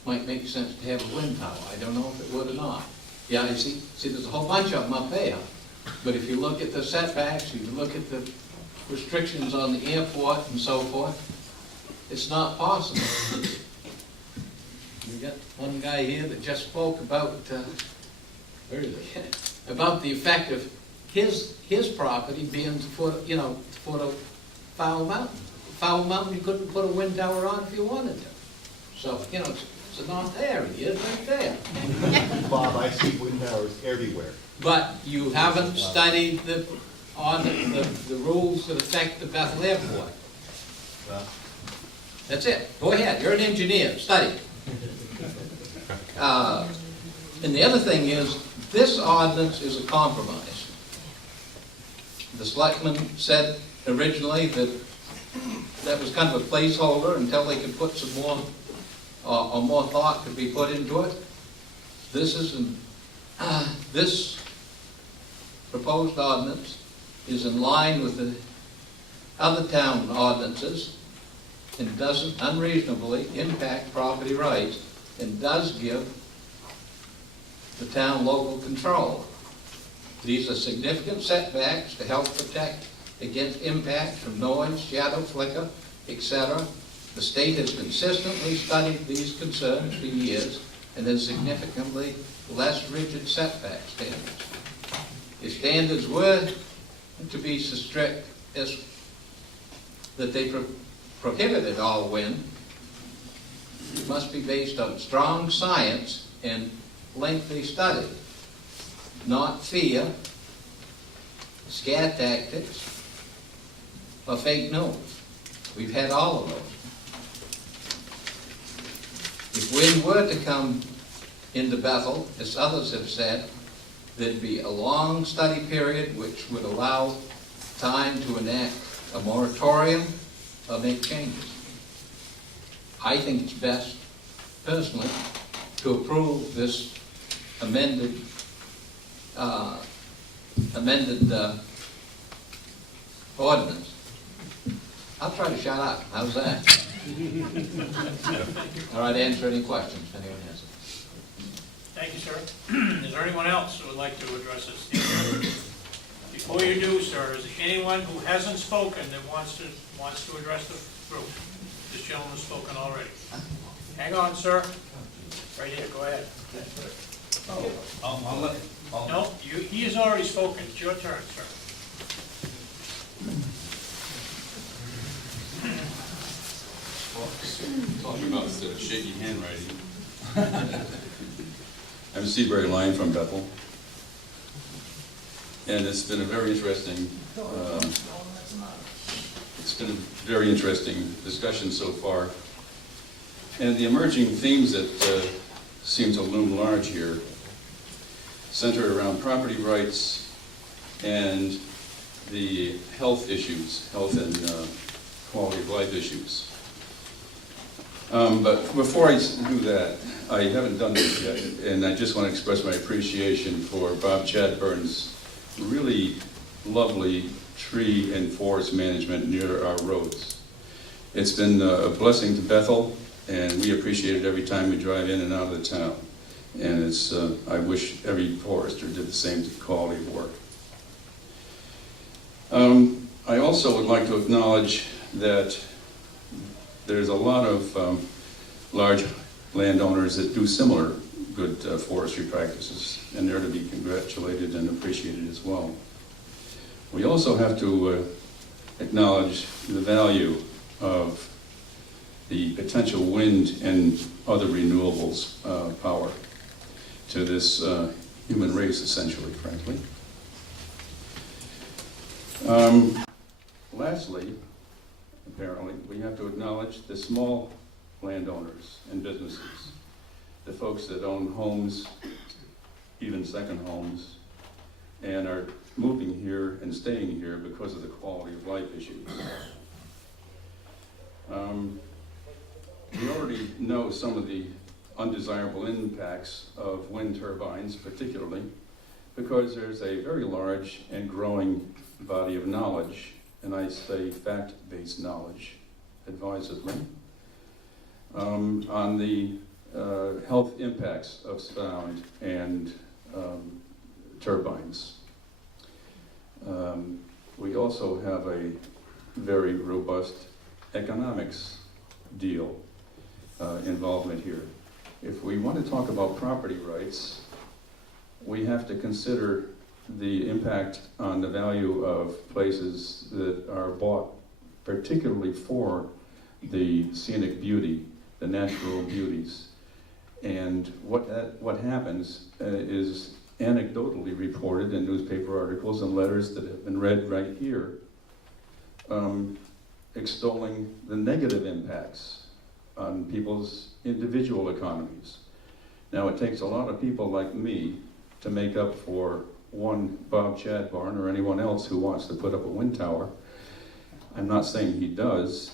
might make sense to have a wind tower. I don't know if it would or not. Yeah, you see there's a whole bunch of them up there. But if you look at the setbacks, you look at the restrictions on the airport and so forth, it's not possible. We got one guy here that just spoke about, where is it? About the effect of his property being to put a Foul Mountain. Foul Mountain, you couldn't put a wind tower on if you wanted to. So, it's not there, he is right there. Bob, I see wind towers everywhere. But you haven't studied the rules that affect the Bethel Airport. Well, That's it. Go ahead. You're an engineer. Study. And the other thing is, this ordinance is a compromise. The selectmen said originally that was kind of a placeholder until they could put some more, or more thought could be put into it. This proposed ordinance is in line with the other town ordinances and doesn't unreasonably impact property rights and does give the town local control. These are significant setbacks to help protect against impacts from noise, shadow, flicker, etc. The state has consistently studied these concerns for years and has significantly less rigid setback standards. If standards were to be so strict as that they prohibited all wind, it must be based on strong science and lengthy study, not fear, scare tactics, or fake news. We've had all of those. If wind were to come into Bethel, as others have said, there'd be a long study period which would allow time to enact a moratorium or make changes. I think it's best, personally, to approve this amended ordinance. I'll try to shut up. How's that? All right, answer any questions if anyone has them. Thank you, sir. Is there anyone else who would like to address us? Before you do, sir, is there anyone who hasn't spoken that wants to address the group? This gentleman's spoken already. Hang on, sir. Right here, go ahead. No, he has already spoken. It's your turn, sir. Talking about shaky handwriting. I'm Seabury Lyon from Bethel. And it's been a very interesting discussion so far. And the emerging themes that seem to loom large here center around property rights and the health issues, health and quality of life issues. But before I do that, I haven't done this yet, and I just want to express my appreciation for Bob Chadburn's really lovely tree and forest management near our roads. It's been a blessing to Bethel, and we appreciate it every time we drive in and out of the town. And it's, I wish every forester did the same quality of work. I also would like to acknowledge that there's a lot of large landowners that do similar good forestry practices, and they're to be congratulated and appreciated as well. We also have to acknowledge the value of the potential wind and other renewables power to this human race, essentially, frankly. Lastly, apparently, we have to acknowledge the small landowners and businesses, the folks that own homes, even second homes, and are moving here and staying here because of the quality of life issues. We already know some of the undesirable impacts of wind turbines, particularly because there's a very large and growing body of knowledge, and I say fact-based knowledge advisedly, on the health impacts of sound and turbines. We also have a very robust economics deal involvement here. If we want to talk about property rights, we have to consider the impact on the value of places that are bought particularly for the scenic beauty, the natural beauties. And what happens is anecdotally reported in newspaper articles and letters that have been read right here, extolling the negative impacts on people's individual economies. Now, it takes a lot of people like me to make up for one Bob Chadbourne or anyone else who wants to put up a wind tower. I'm not saying he does,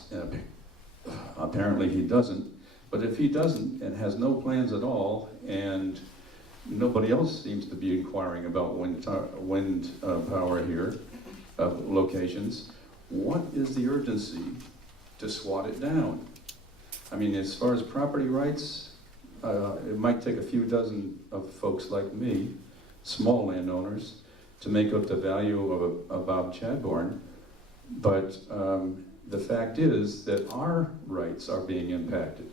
apparently he doesn't, but if he doesn't and has no plans at all, and nobody else seems to be inquiring about wind power here, locations, what is the urgency to swat it down? I mean, as far as property rights, it might take a few dozen of folks like me, small landowners, to make up the value of a Bob Chadbourne, but the fact is that our rights are being impacted,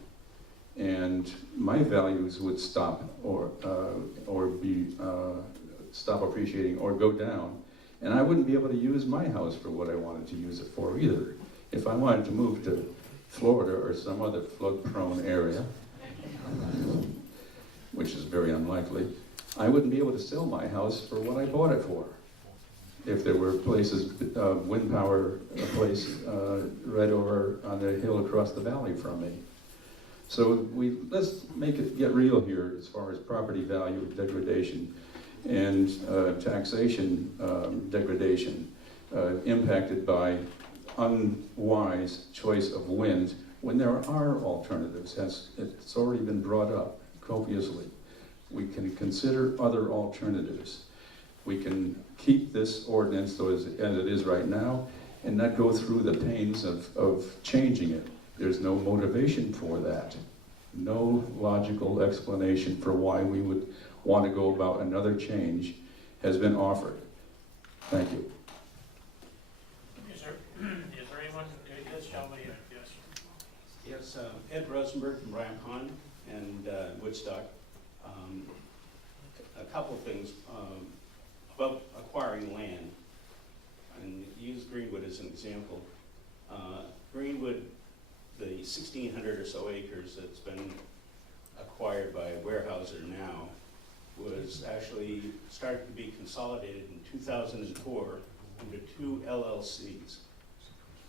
and my values would stop or stop appreciating or go down, and I wouldn't be able to use my house for what I wanted to use it for either. If I wanted to move to Florida or some other flood-prone area, which is very unlikely, I wouldn't be able to sell my house for what I bought it for. if there were places, wind power, a place right over on the hill across the valley from me. So let's get real here as far as property value degradation and taxation degradation impacted by unwise choice of wind when there are alternatives. It's already been brought up copiously. We can consider other alternatives. We can keep this ordinance as it is right now and not go through the pains of changing it. There's no motivation for that. No logical explanation for why we would want to go about another change has been offered. Thank you. Is there anyone, yes, Shelby, yes. Yes, Ed Rosenberg from Bryant Pond and Woodstock. A couple of things about acquiring land, and use Greenwood as an example. Greenwood, the 1,600 or so acres that's been acquired by Weyerhaeuser now, was actually started to be consolidated in 2004 under 2 LLCs,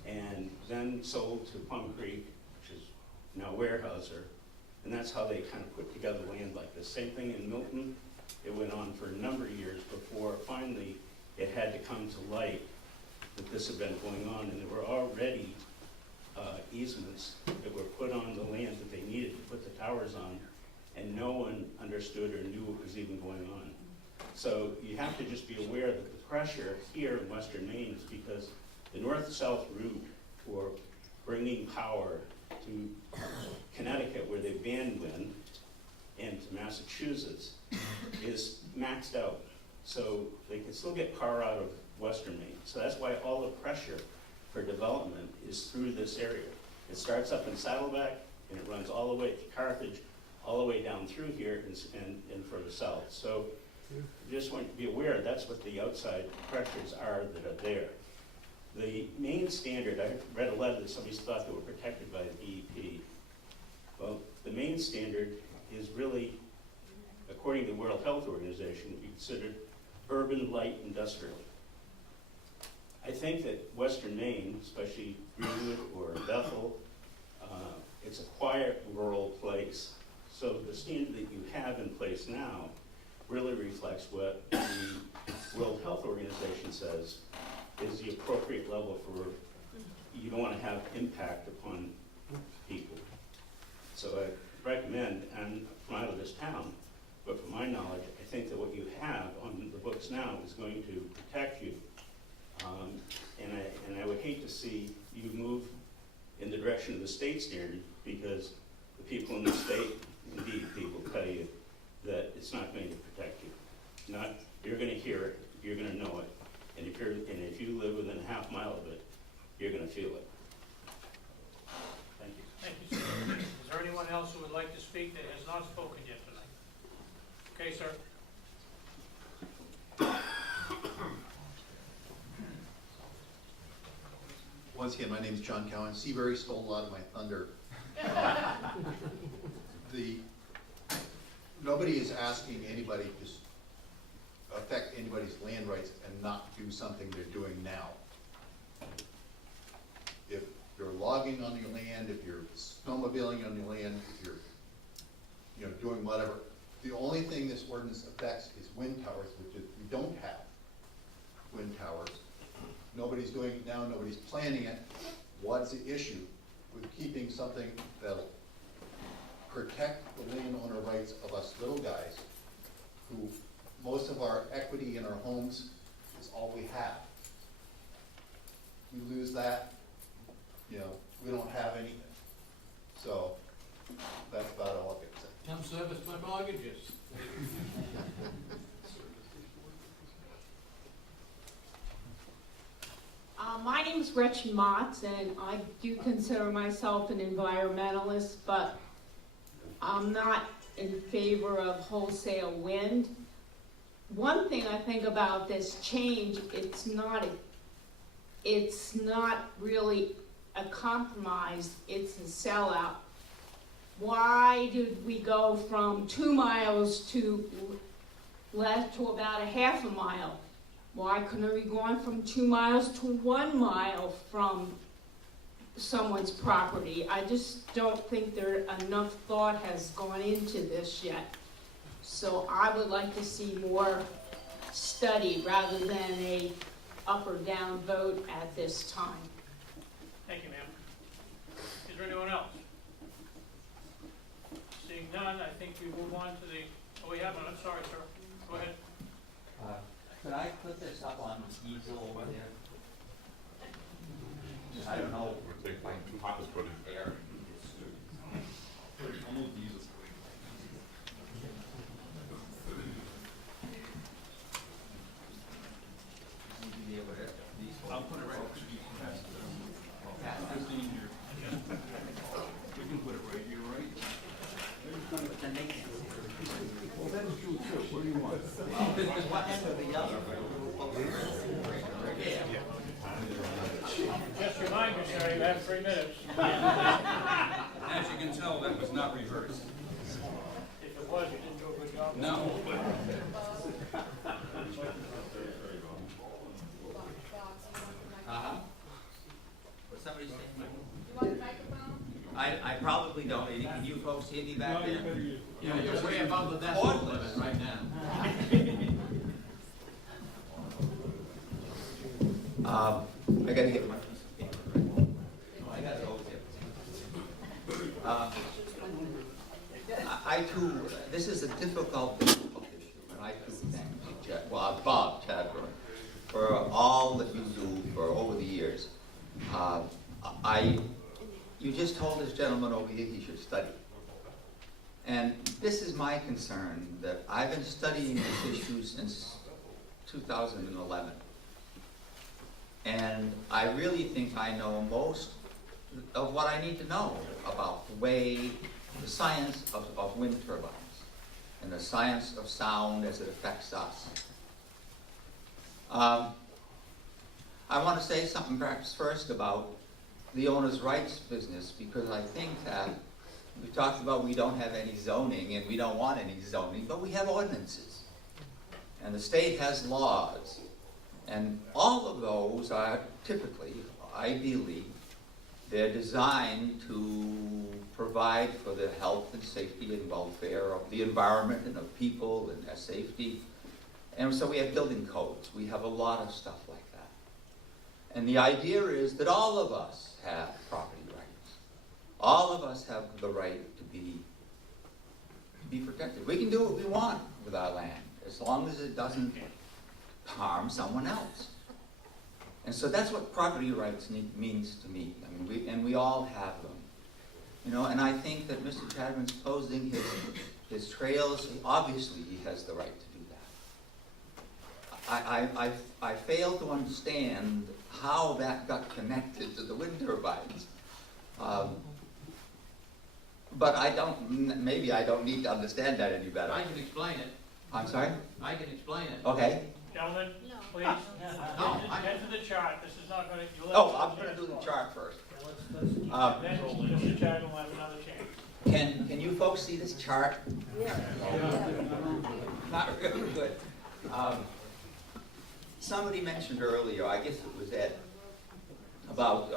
and then sold to Plum Creek, which is now Weyerhaeuser, and that's how they kind of put together land like this. Same thing in Milton. It went on for a number of years before finally it had to come to light that this had been going on, and there were already easements that were put on the land that they needed to put the towers on, and no one understood or knew what was even going on. So you have to just be aware that the pressure here in Western Maine is because the north-south route for bringing power to Connecticut, where they banned wind, and to Massachusetts is maxed out. So they can still get power out of Western Maine. So that's why all the pressure for development is through this area. It starts up in Saddleback and it runs all the way to Carthage, all the way down through here and further south. So just want to be aware that's what the outside pressures are that are there. The main standard, I read a letter that somebody thought they were protected by the DEP. Well, the main standard is really, according to the World Health Organization, to be considered urban light industrial. I think that Western Maine, especially Greenwood or Bethel, it's a quiet rural place. So the standard that you have in place now really reflects what the World Health Organization says is the appropriate level for, you don't want to have impact upon people. So I recommend, and from out of this town, but from my knowledge, I think that what you have on the books now is going to protect you. And I would hate to see you move in the direction of the state standard, because the people in the state, indeed, people tell you that it's not going to protect you. You're going to hear it, you're going to know it, and if you live within a half mile of it, you're going to feel it. Thank you. Thank you, sir. Is there anyone else who would like to speak that has not spoken yet tonight? Okay, sir. Once again, my name is John Cowan. Seabury stole a lot of my thunder. Nobody is asking anybody to affect anybody's land rights and not do something they're doing now. If you're logging on your land, if you're snowmobiling on your land, if you're doing whatever, the only thing this ordinance affects is wind towers, which is, we don't have wind towers. Nobody's doing it now, nobody's planning it. What's the issue with keeping something that'll protect the landowner rights of us little guys, who most of our equity in our homes is all we have? We lose that, we don't have anything. So that's about all I can say. Come service my mortgages. My name is Gretchen Motz, and I do consider myself an environmentalist, but I'm not in favor of wholesale wind. One thing I think about this change, it's not really a compromise, it's a sellout. Why did we go from 2 miles to about a half a mile? Why couldn't we gone from 2 miles to 1 mile from someone's property? I just don't think there enough thought has gone into this yet. So I would like to see more study rather than a up or down vote at this time. Thank you, ma'am. Is there anyone else? Seeing none, I think we move on to the, oh, we have one, I'm sorry, sir. Go ahead. Could I put this up on easel over there? I don't know. Air. I'll put it right here. We can put it right here, right? Well, that is true too. What do you want? One end or the other? Just remind you, sir, you have 3 minutes. As you can tell, that was not rehearsed. If it was, you didn't do a good job. No. What's somebody saying? You want the microphone? I probably don't. Can you folks hear me back there? Yeah, you're way above the decibel limit right now. I gotta get my piece of paper. I gotta go there. I too, this is a difficult issue, and I too thank you, Bob Chadbourne, for all that you do for over the years. You just told this gentleman over here he should study. And this is my concern, that I've been studying this issue since 2011. And I really think I know most of what I need to know about the science of wind turbines and the science of sound as it affects us. I want to say something perhaps first about the owner's rights business, because I think that we talked about we don't have any zoning and we don't want any zoning, but we have ordinances. And the state has laws. And all of those are typically, ideally, they're designed to provide for the health and safety and welfare of the environment and of people and their safety. And so we have building codes. We have a lot of stuff like that. And the idea is that all of us have property rights. All of us have the right to be protected. We can do what we want with our land, as long as it doesn't harm someone else. And so that's what property rights means to me. I mean, we all have them. You know, and I think that Mr. Chadbourne's posing his trails, obviously he has the right to do that. I fail to understand how that got connected to the wind turbines. But maybe I don't need to understand that any better. I can explain it. I'm sorry? I can explain it. Okay. Gentlemen, please, get to the chart. This is not going to... I'm going to do the chart first. Then Mr. Chadbourne will have another chance. Can you folks see this chart? Not really good. Somebody mentioned earlier, I guess it was Ed, about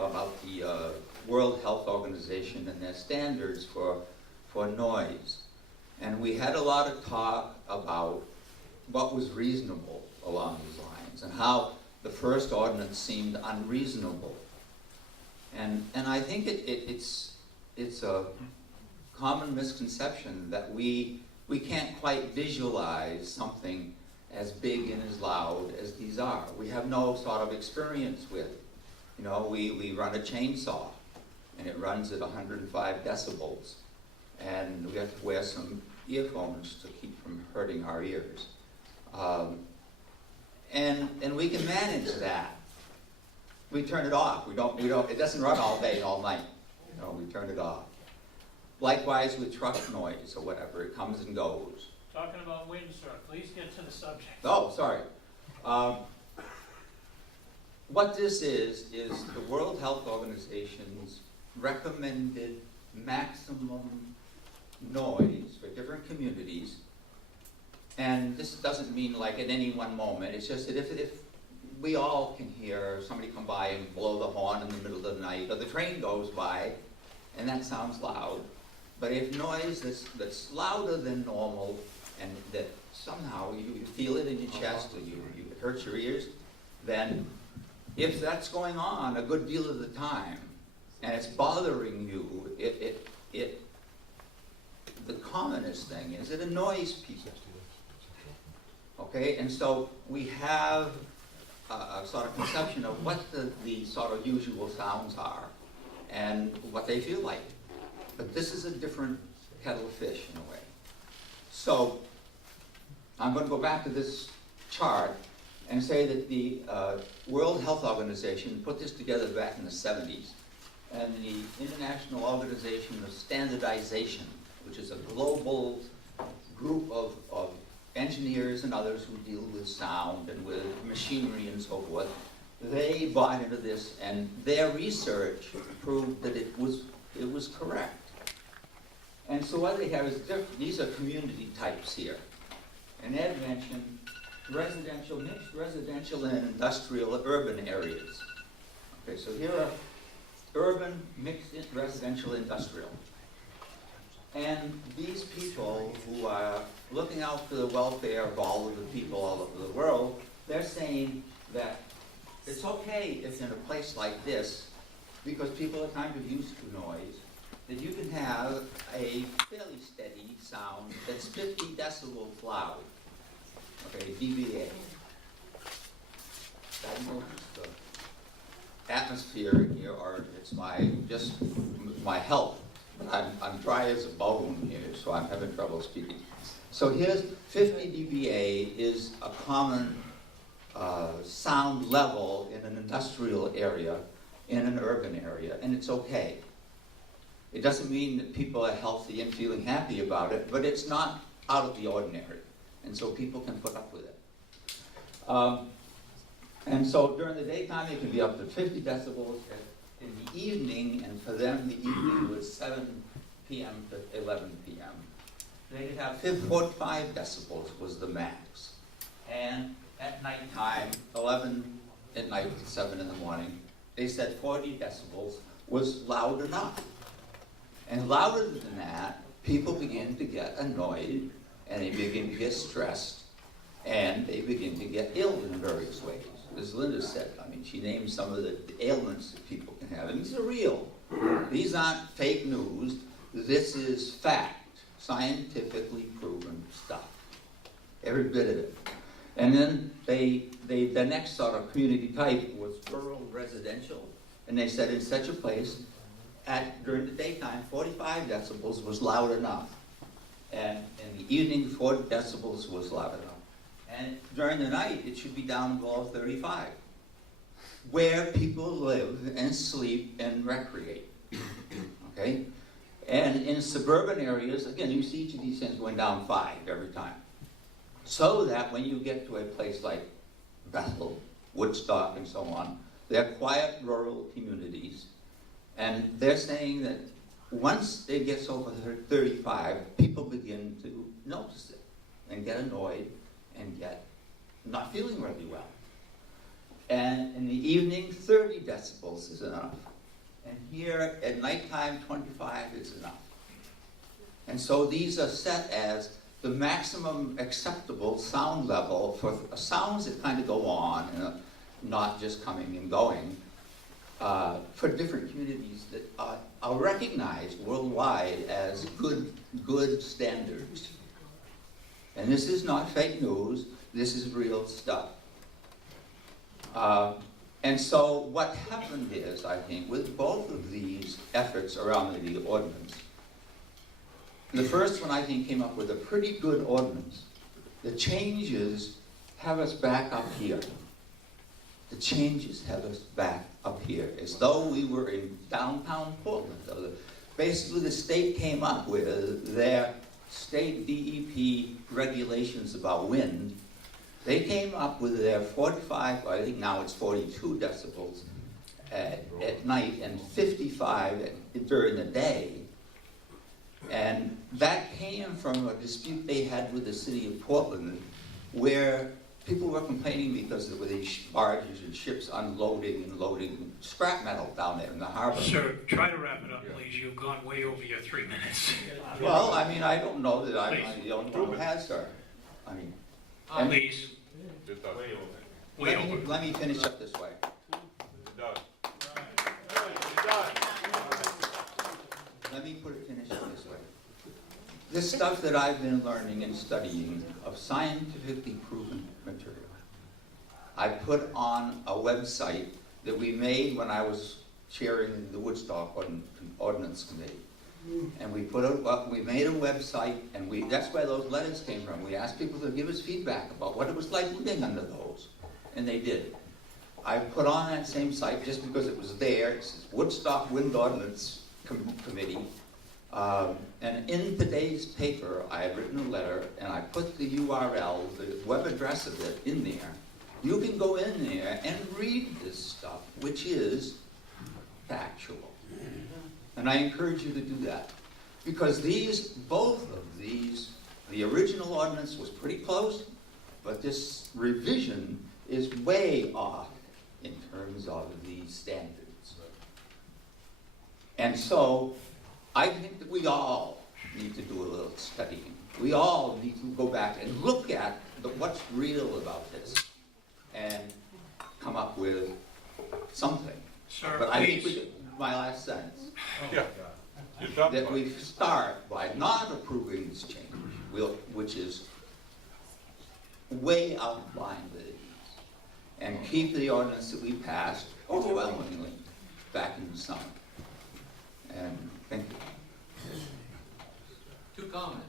the World Health Organization and their standards for noise. And we had a lot of talk about what was reasonable along these lines and how the first ordinance seemed unreasonable. And I think it's a common misconception that we can't quite visualize something as big and as loud as these are. We have no sort of experience with. You know, we run a chainsaw and it runs at 105 decibels. And we have to wear some earphones to keep from hurting our ears. And we can manage that. We turn it off. We don't, it doesn't run all day, all night. You know, we turn it off. Likewise with truck noise or whatever, it comes and goes. Talking about wind, sir. Please get to the subject. Oh, sorry. What this is the World Health Organization's recommended maximum noise for different communities. And this doesn't mean like at any one moment. It's just that if we all can hear somebody come by and blow the horn in the middle of the night, or the train goes by, and that sounds loud. But if noise that's louder than normal, and that somehow you feel it in your chest, or it hurts your ears, then if that's going on a good deal of the time, and it's bothering you, the commonest thing is it annoys people. Okay, and so we have a sort of conception of what the sort of usual sounds are and what they feel like. But this is a different kettle of fish in a way. So I'm going to go back to this chart and say that the World Health Organization put this together back in the 70s. And the International Organization of Standardization, which is a global group of engineers and others who deal with sound and with machinery and so forth, they bought into this, and their research proved that it was correct. And so what they have is these are community types here. And Ed mentioned residential, mixed residential and industrial urban areas. Okay, so here are urban, mixed residential, industrial. And these people who are looking out for the welfare of all of the people all over the world, they're saying that it's okay if in a place like this, because people are kind of used to noise, that you can have a fairly steady sound that's 50 decibels loud. Okay, dBA. That notice the atmosphere in here, or it's my health. I'm dry as a bone here, so I'm having trouble speaking. So here's 50 dBA is a common sound level in an industrial area, in an urban area, and it's okay. It doesn't mean that people are healthy and feeling happy about it, but it's not out of the ordinary, and so people can put up with it. And so during the daytime, it can be up to 50 decibels. In the evening, and for them, the evening was 7 p.m. to 11 p.m. They could have 45 decibels was the max. And at nighttime, 11 at night to 7 in the morning, they said 40 decibels was loud enough. And louder than that, people begin to get annoyed, and they begin to get stressed, and they begin to get ill in various ways. As Linda said, I mean, she named some of the ailments that people can have, and these are real. These aren't fake news. This is fact, scientifically proven stuff. Every bit of it. And then the next sort of community type was rural residential, and they said in such a place, during the daytime, 45 decibels was loud enough, and in the evening, 40 decibels was loud enough. And during the night, it should be down below 35, where people live and sleep and recreate. Okay? And in suburban areas, again, you see each of these things going down 5 every time. So that when you get to a place like Bethel, Woodstock, and so on, they're quiet rural communities, and they're saying that once it gets over 35, people begin to notice it and get annoyed and get not feeling really well. And in the evening, 30 decibels is enough. And here at nighttime, 25 is enough. And so these are set as the maximum acceptable sound level for sounds that kind of go on and not just coming and going, for different communities that are recognized worldwide as good standards. And this is not fake news, this is real stuff. And so what happened is, I think, with both of these efforts around the ordinance, the first one, I think, came up with a pretty good ordinance. The changes have us back up here. The changes have us back up here, as though we were in downtown Portland. Basically, the state came up with their state DEP regulations about wind. They came up with their 45, I think now it's 42 decibels at night and 55 during the day. And that came from a dispute they had with the city of Portland, where people were complaining because there were these barges and ships unloading and loading scrap metal down there in the harbor. Sir, try to wrap it up, please. You've gone way over your 3 minutes. Well, I mean, I don't know that I'm the only one who has, sir. I mean, Please. Way over. let me finish up this way. Let me finish up this way. This stuff that I've been learning and studying of scientifically proven material, I put on a website that we made when I was chairing the Woodstock Ordinance Committee. And we made a website, and that's where those letters came from. We asked people to give us feedback about what it was like living under those, and they did. I put on that same site just because it was there. It says Woodstock Wind Ordinance Committee. And in today's paper, I had written a letter, and I put the URL, the web address of it, in there. You can go in there and read this stuff, which is factual. And I encourage you to do that. Because both of these, the original ordinance was pretty close, but this revision is way off in terms of the standards. And so, I think that we all need to do a little studying. We all need to go back and look at what's real about this and come up with something. Sir, but I think please. my last sentence, Yeah. that we start by not approving this change, which is way out of line with it, and keep the ordinance that we passed overwhelmingly back in the summer. And thank you. 2 comments.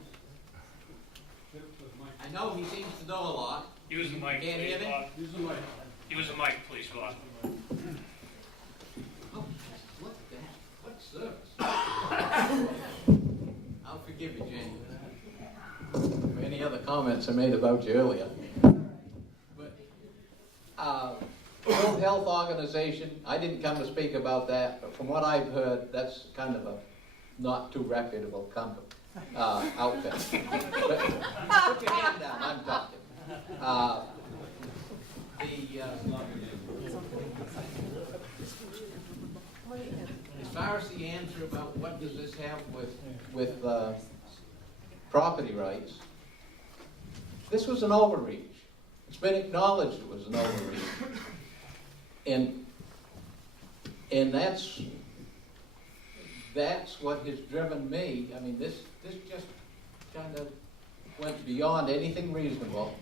I know he seems to know a lot. Use the mic, Can't hear please, me? Bob. Use the mic, please, Bob. Oh, what the heck? What service? I'll forgive you, Jane. For any other comments I made about you earlier. But, World Health Organization, I didn't come to speak about that, but from what I've heard, that's kind of a not too reputable company, outfit. But, put your hand down, I'm talking. As far as the answer about what does this have with property rights, this was an overreach. It's been acknowledged it was an overreach. And that's what has driven me. I mean, this just kind of went beyond anything reasonable.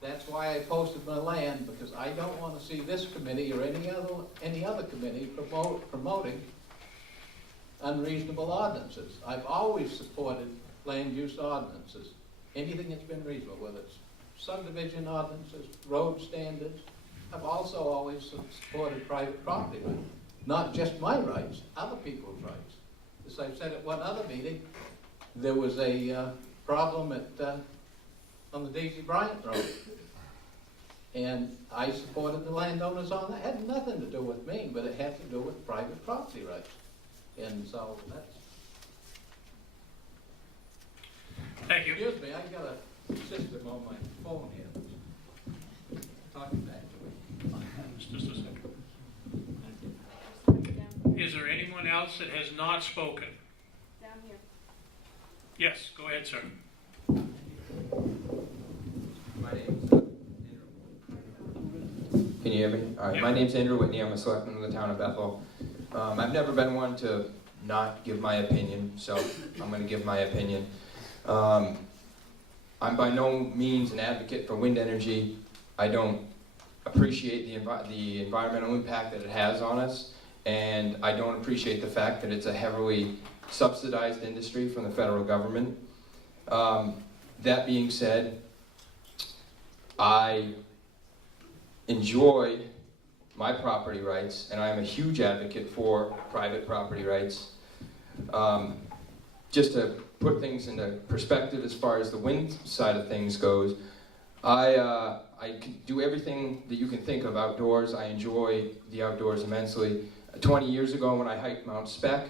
That's why I posted my land, because I don't want to see this committee or any other committee promoting unreasonable ordinances. I've always supported land use ordinances, anything that's been reasonable, whether it's subdivision ordinances, road standards. I've also always supported private property rights, not just my rights, other people's rights. As I've said at one other meeting, there was a problem on the Daisy Bryant Road. And I supported the landowners on that. It had nothing to do with me, but it had to do with private property rights. And so that's... Thank you. Excuse me, I got a system on my phone here. Talking back to me. Just a second. Is there anyone else that has not spoken? Down here. Yes, go ahead, sir. My name's Can you hear me? All right. My name's Andrew Whitney. I'm a selectman of the town of Bethel. I've never been one to not give my opinion, so I'm going to give my opinion. I'm by no means an advocate for wind energy. I don't appreciate the environmental impact that it has on us, and I don't appreciate the fact that it's a heavily subsidized industry from the federal government. That being said, I enjoy my property rights, and I'm a huge advocate for private property rights. Just to put things into perspective as far as the wind side of things goes, I can do everything that you can think of outdoors. I enjoy the outdoors immensely. 20 years ago when I hiked Mount Spec,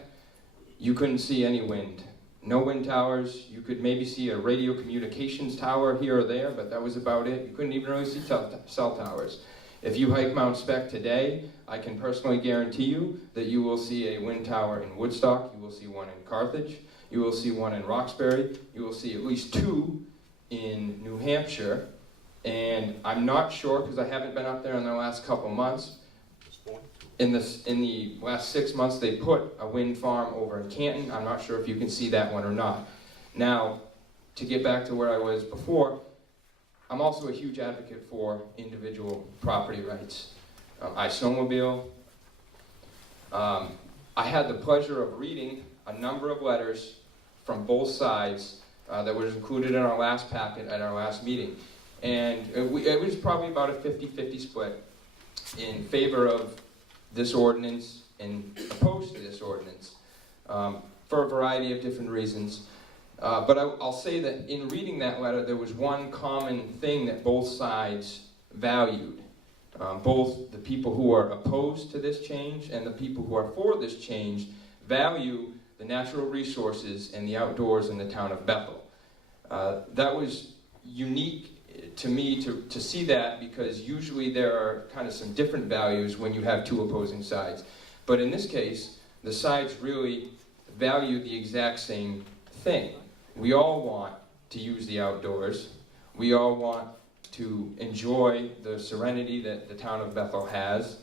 you couldn't see any wind no wind towers. You could maybe see a radio communications tower here or there, but that was about it. You couldn't even really see cell towers. If you hike Mount Spec today, I can personally guarantee you that you will see a wind tower in Woodstock, you will see one in Carthage, you will see one in Roxbury, you will see at least 2 in New Hampshire, and I'm not sure, because I haven't been up there in the last couple months. In the last 6 months, they put a wind farm over in Canton. I'm not sure if you can see that one or not. Now, to get back to where I was before, I'm also a huge advocate for individual property rights. I snowmobile. I had the pleasure of reading a number of letters from both sides that was included in our last packet at our last meeting. And it was probably about a 50-50 split in favor of this ordinance and opposed to this ordinance for a variety of different reasons. But I'll say that in reading that letter, there was one common thing that both sides valued. Both the people who are opposed to this change and the people who are for this change value the natural resources and the outdoors in the town of Bethel. That was unique to me to see that, because usually there are kind of some different values when you have 2 opposing sides. But in this case, the sides really value the exact same thing. We all want to use the outdoors. We all want to enjoy the serenity that the town of Bethel has.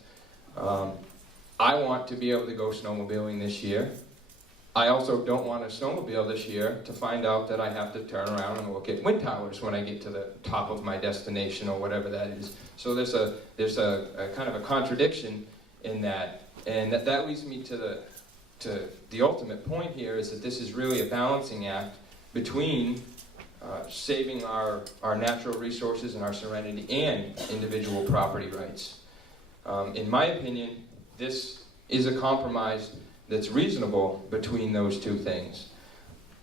I want to be able to go snowmobiling this year. I also don't want to snowmobile this year to find out that I have to turn around and look at wind towers when I get to the top of my destination or whatever that is. So there's a kind of a contradiction in that, and that leads me to the ultimate point here, is that this is really a balancing act between saving our natural resources and our serenity and individual property rights. In my opinion, this is a compromise that's reasonable between those 2 things.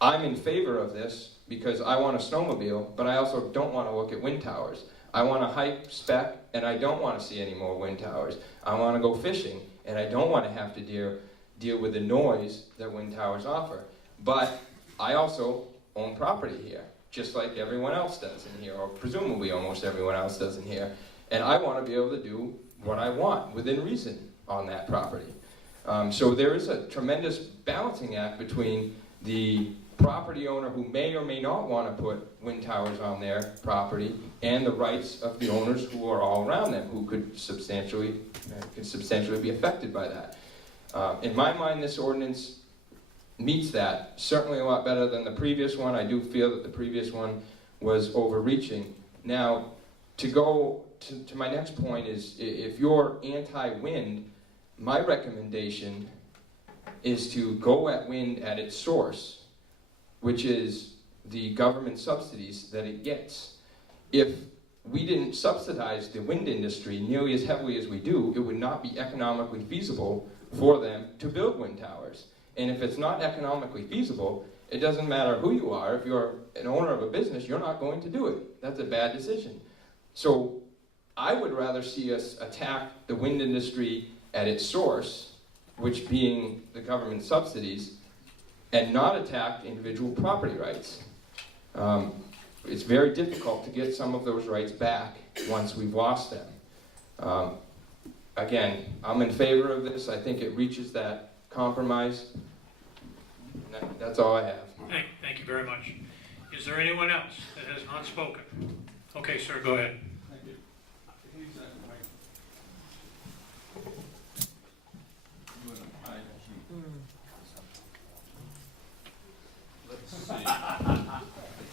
I'm in favor of this because I want a snowmobile, but I also don't want to look at wind towers. I want to hike Spec, and I don't want to see any more wind towers. I want to go fishing, and I don't want to have to deal with the noise that wind towers offer. But I also own property here, just like everyone else does in here, or presumably almost everyone else does in here. And I want to be able to do what I want within reason on that property. So there is a tremendous balancing act between the property owner who may or may not want to put wind towers on their property and the rights of the owners who are all around them, who could substantially be affected by that. In my mind, this ordinance meets that, certainly a lot better than the previous one. I do feel that the previous one was overreaching. Now, to go to my next point is, if you're anti-wind, my recommendation is to go at wind at its source, which is the government subsidies that it gets. If we didn't subsidize the wind industry nearly as heavily as we do, it would not be economically feasible for them to build wind towers. And if it's not economically feasible, it doesn't matter who you are. If you're an owner of a business, you're not going to do it. That's a bad decision. So I would rather see us attack the wind industry at its source, which being the government subsidies, and not attack individual property rights. It's very difficult to get some of those rights back once we've lost them. Again, I'm in favor of this. I think it reaches that compromise. That's all I have. Thank you very much. Is there anyone else that has not spoken? Okay, sir, go ahead. Thank you. Let's see. I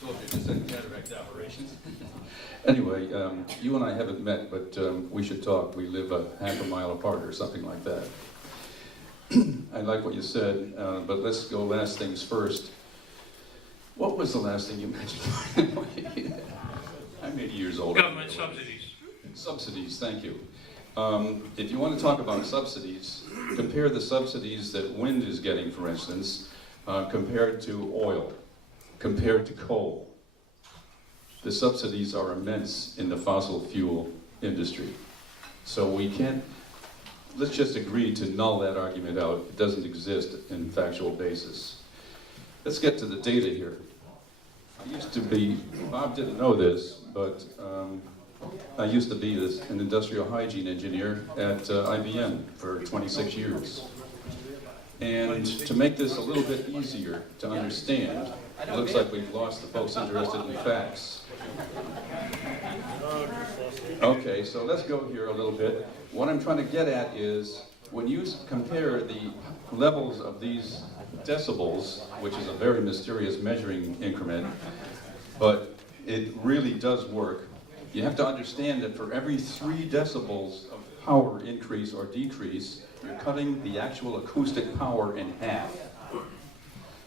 told you this is cataract operations. Anyway, you and I haven't met, but we should talk. We live a half a mile apart or something like that. I like what you said, but let's go last things first. What was the last thing you mentioned? I'm 80 years old. Government subsidies. Subsidies, thank you. If you want to talk about subsidies, compare the subsidies that wind is getting, for instance, compared to oil, compared to coal. The subsidies are immense in the fossil fuel industry. So we can't, let's just agree to null that argument out. It doesn't exist in factual basis. let's get to the data here. I used to be, Bob didn't know this, but I used to be an industrial hygiene engineer at IBM for 26 years. And to make this a little bit easier to understand, it looks like we've lost the folks interested in facts. Okay, so let's go here a little bit. What I'm trying to get at is, when you compare the levels of these decibels, which is a very mysterious measuring increment, but it really does work, you have to understand that for every 3 decibels of power increase or decrease, you're cutting the actual acoustic power in half.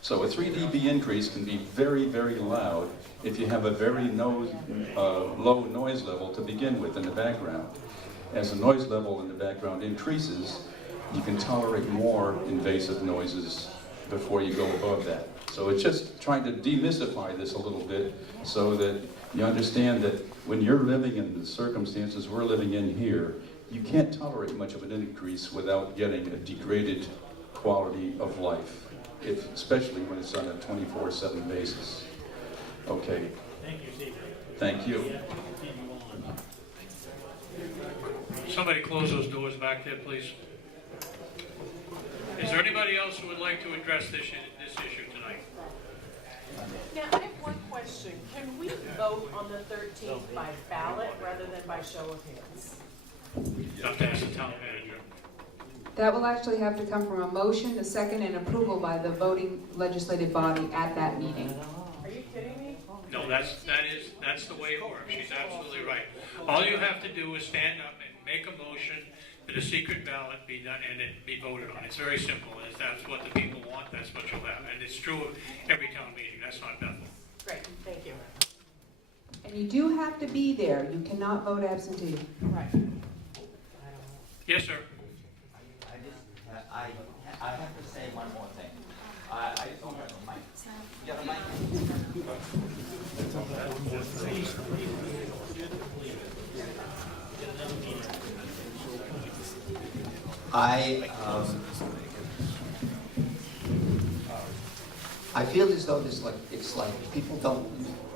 So a 3 dB increase can be very, very loud if you have a very low noise level to begin with in the background. As the noise level in the background increases, you can tolerate more invasive noises before you go above that. So it's just trying to demystify this a little bit so that you understand that when you're living in the circumstances we're living in here, you can't tolerate much of an increase without getting a degraded quality of life, especially when it's on a 24/7 basis. Okay. Thank you, Steve. Thank you. Somebody close those doors back there, please. Is there anybody else who would like to address this issue tonight? Now, I have one question. Can we vote on the 13th by ballot rather than by show of hands? You have to ask the town manager. That will actually have to come from a motion, a second, and approval by the voting legislative body at that meeting. Are you kidding me? No, that's the way it works. She's absolutely right. All you have to do is stand up and make a motion that a secret ballot be done and it be voted on. It's very simple. If that's what the people want, that's what you'll have. And it's true of every town meeting. That's not Bethel. Great, thank you. And you do have to be there. You cannot vote absentee. Right. Yes, sir. I have to say one more thing. I don't have a mic. You have a mic? I feel as though it's like people don't.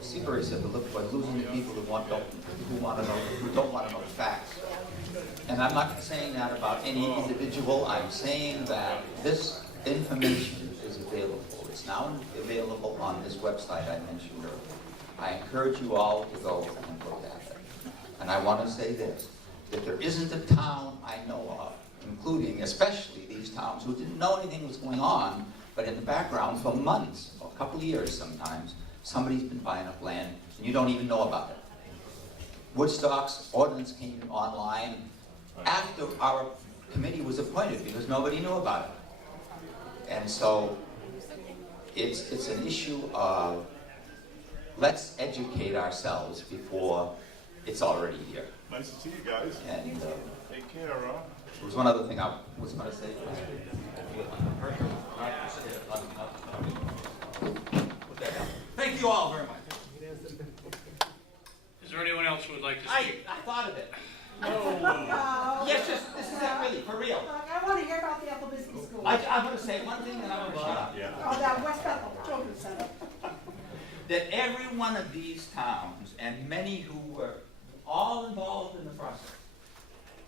Seabury said, we're losing the people who don't want to know the facts. And I'm not saying that about any individual. I'm saying that this information is available. It's now available on this website I mentioned earlier. I encourage you all to go and look at it. And I want to say this, that there isn't a town I know of, including especially these towns who didn't know anything was going on, but in the background for months, or a couple of years sometimes, somebody's been buying up land and you don't even know about it. Woodstock's ordinance came online after our committee was appointed because nobody knew about it. And so it's an issue of let's educate ourselves before it's already here. Nice to see you guys. And Take care, huh? there was one other thing I was going to say. Thank you all very much. Is there anyone else who would like to speak? I thought of it. No. Yes, this is it really, for real. I want to hear about the Ethel Bisbee School. I'm going to say one thing and I'm going to shut up. Oh, that West Bethel Children's Center. That every one of these towns, and many who were all involved in the process,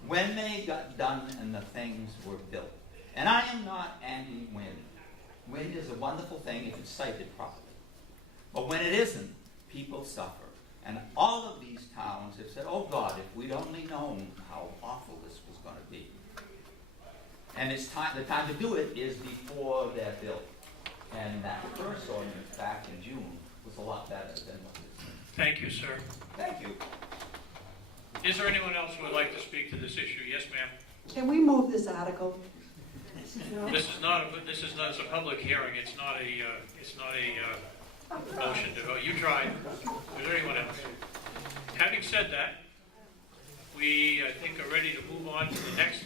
when they got done and the things were built, and I am not anti-wind. Wind is a wonderful thing if it's sited properly. But when it isn't, people suffer. And all of these towns have said, oh God, if we'd only known how awful this was going to be. And it's time, the time to do it is before they're built. And that first ordinance back in June was a lot better than what it is. Thank you, sir. Thank you. Is there anyone else who would like to speak to this issue? Yes, ma'am. Can we move this article? This is it's a public hearing. It's not a motion to vote. You tried. Is there anyone else? Having said that, we, I think, are ready to move on to the next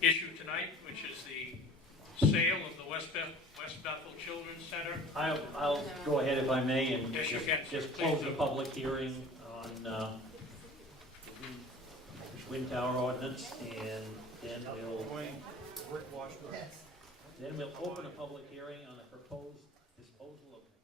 issue tonight, which is the sale of the West Bethel Children's Center. I'll go ahead if I may and Yes, you can. just close the public hearing on the wind tower ordinance, and then we'll open a public hearing on the proposed disposal of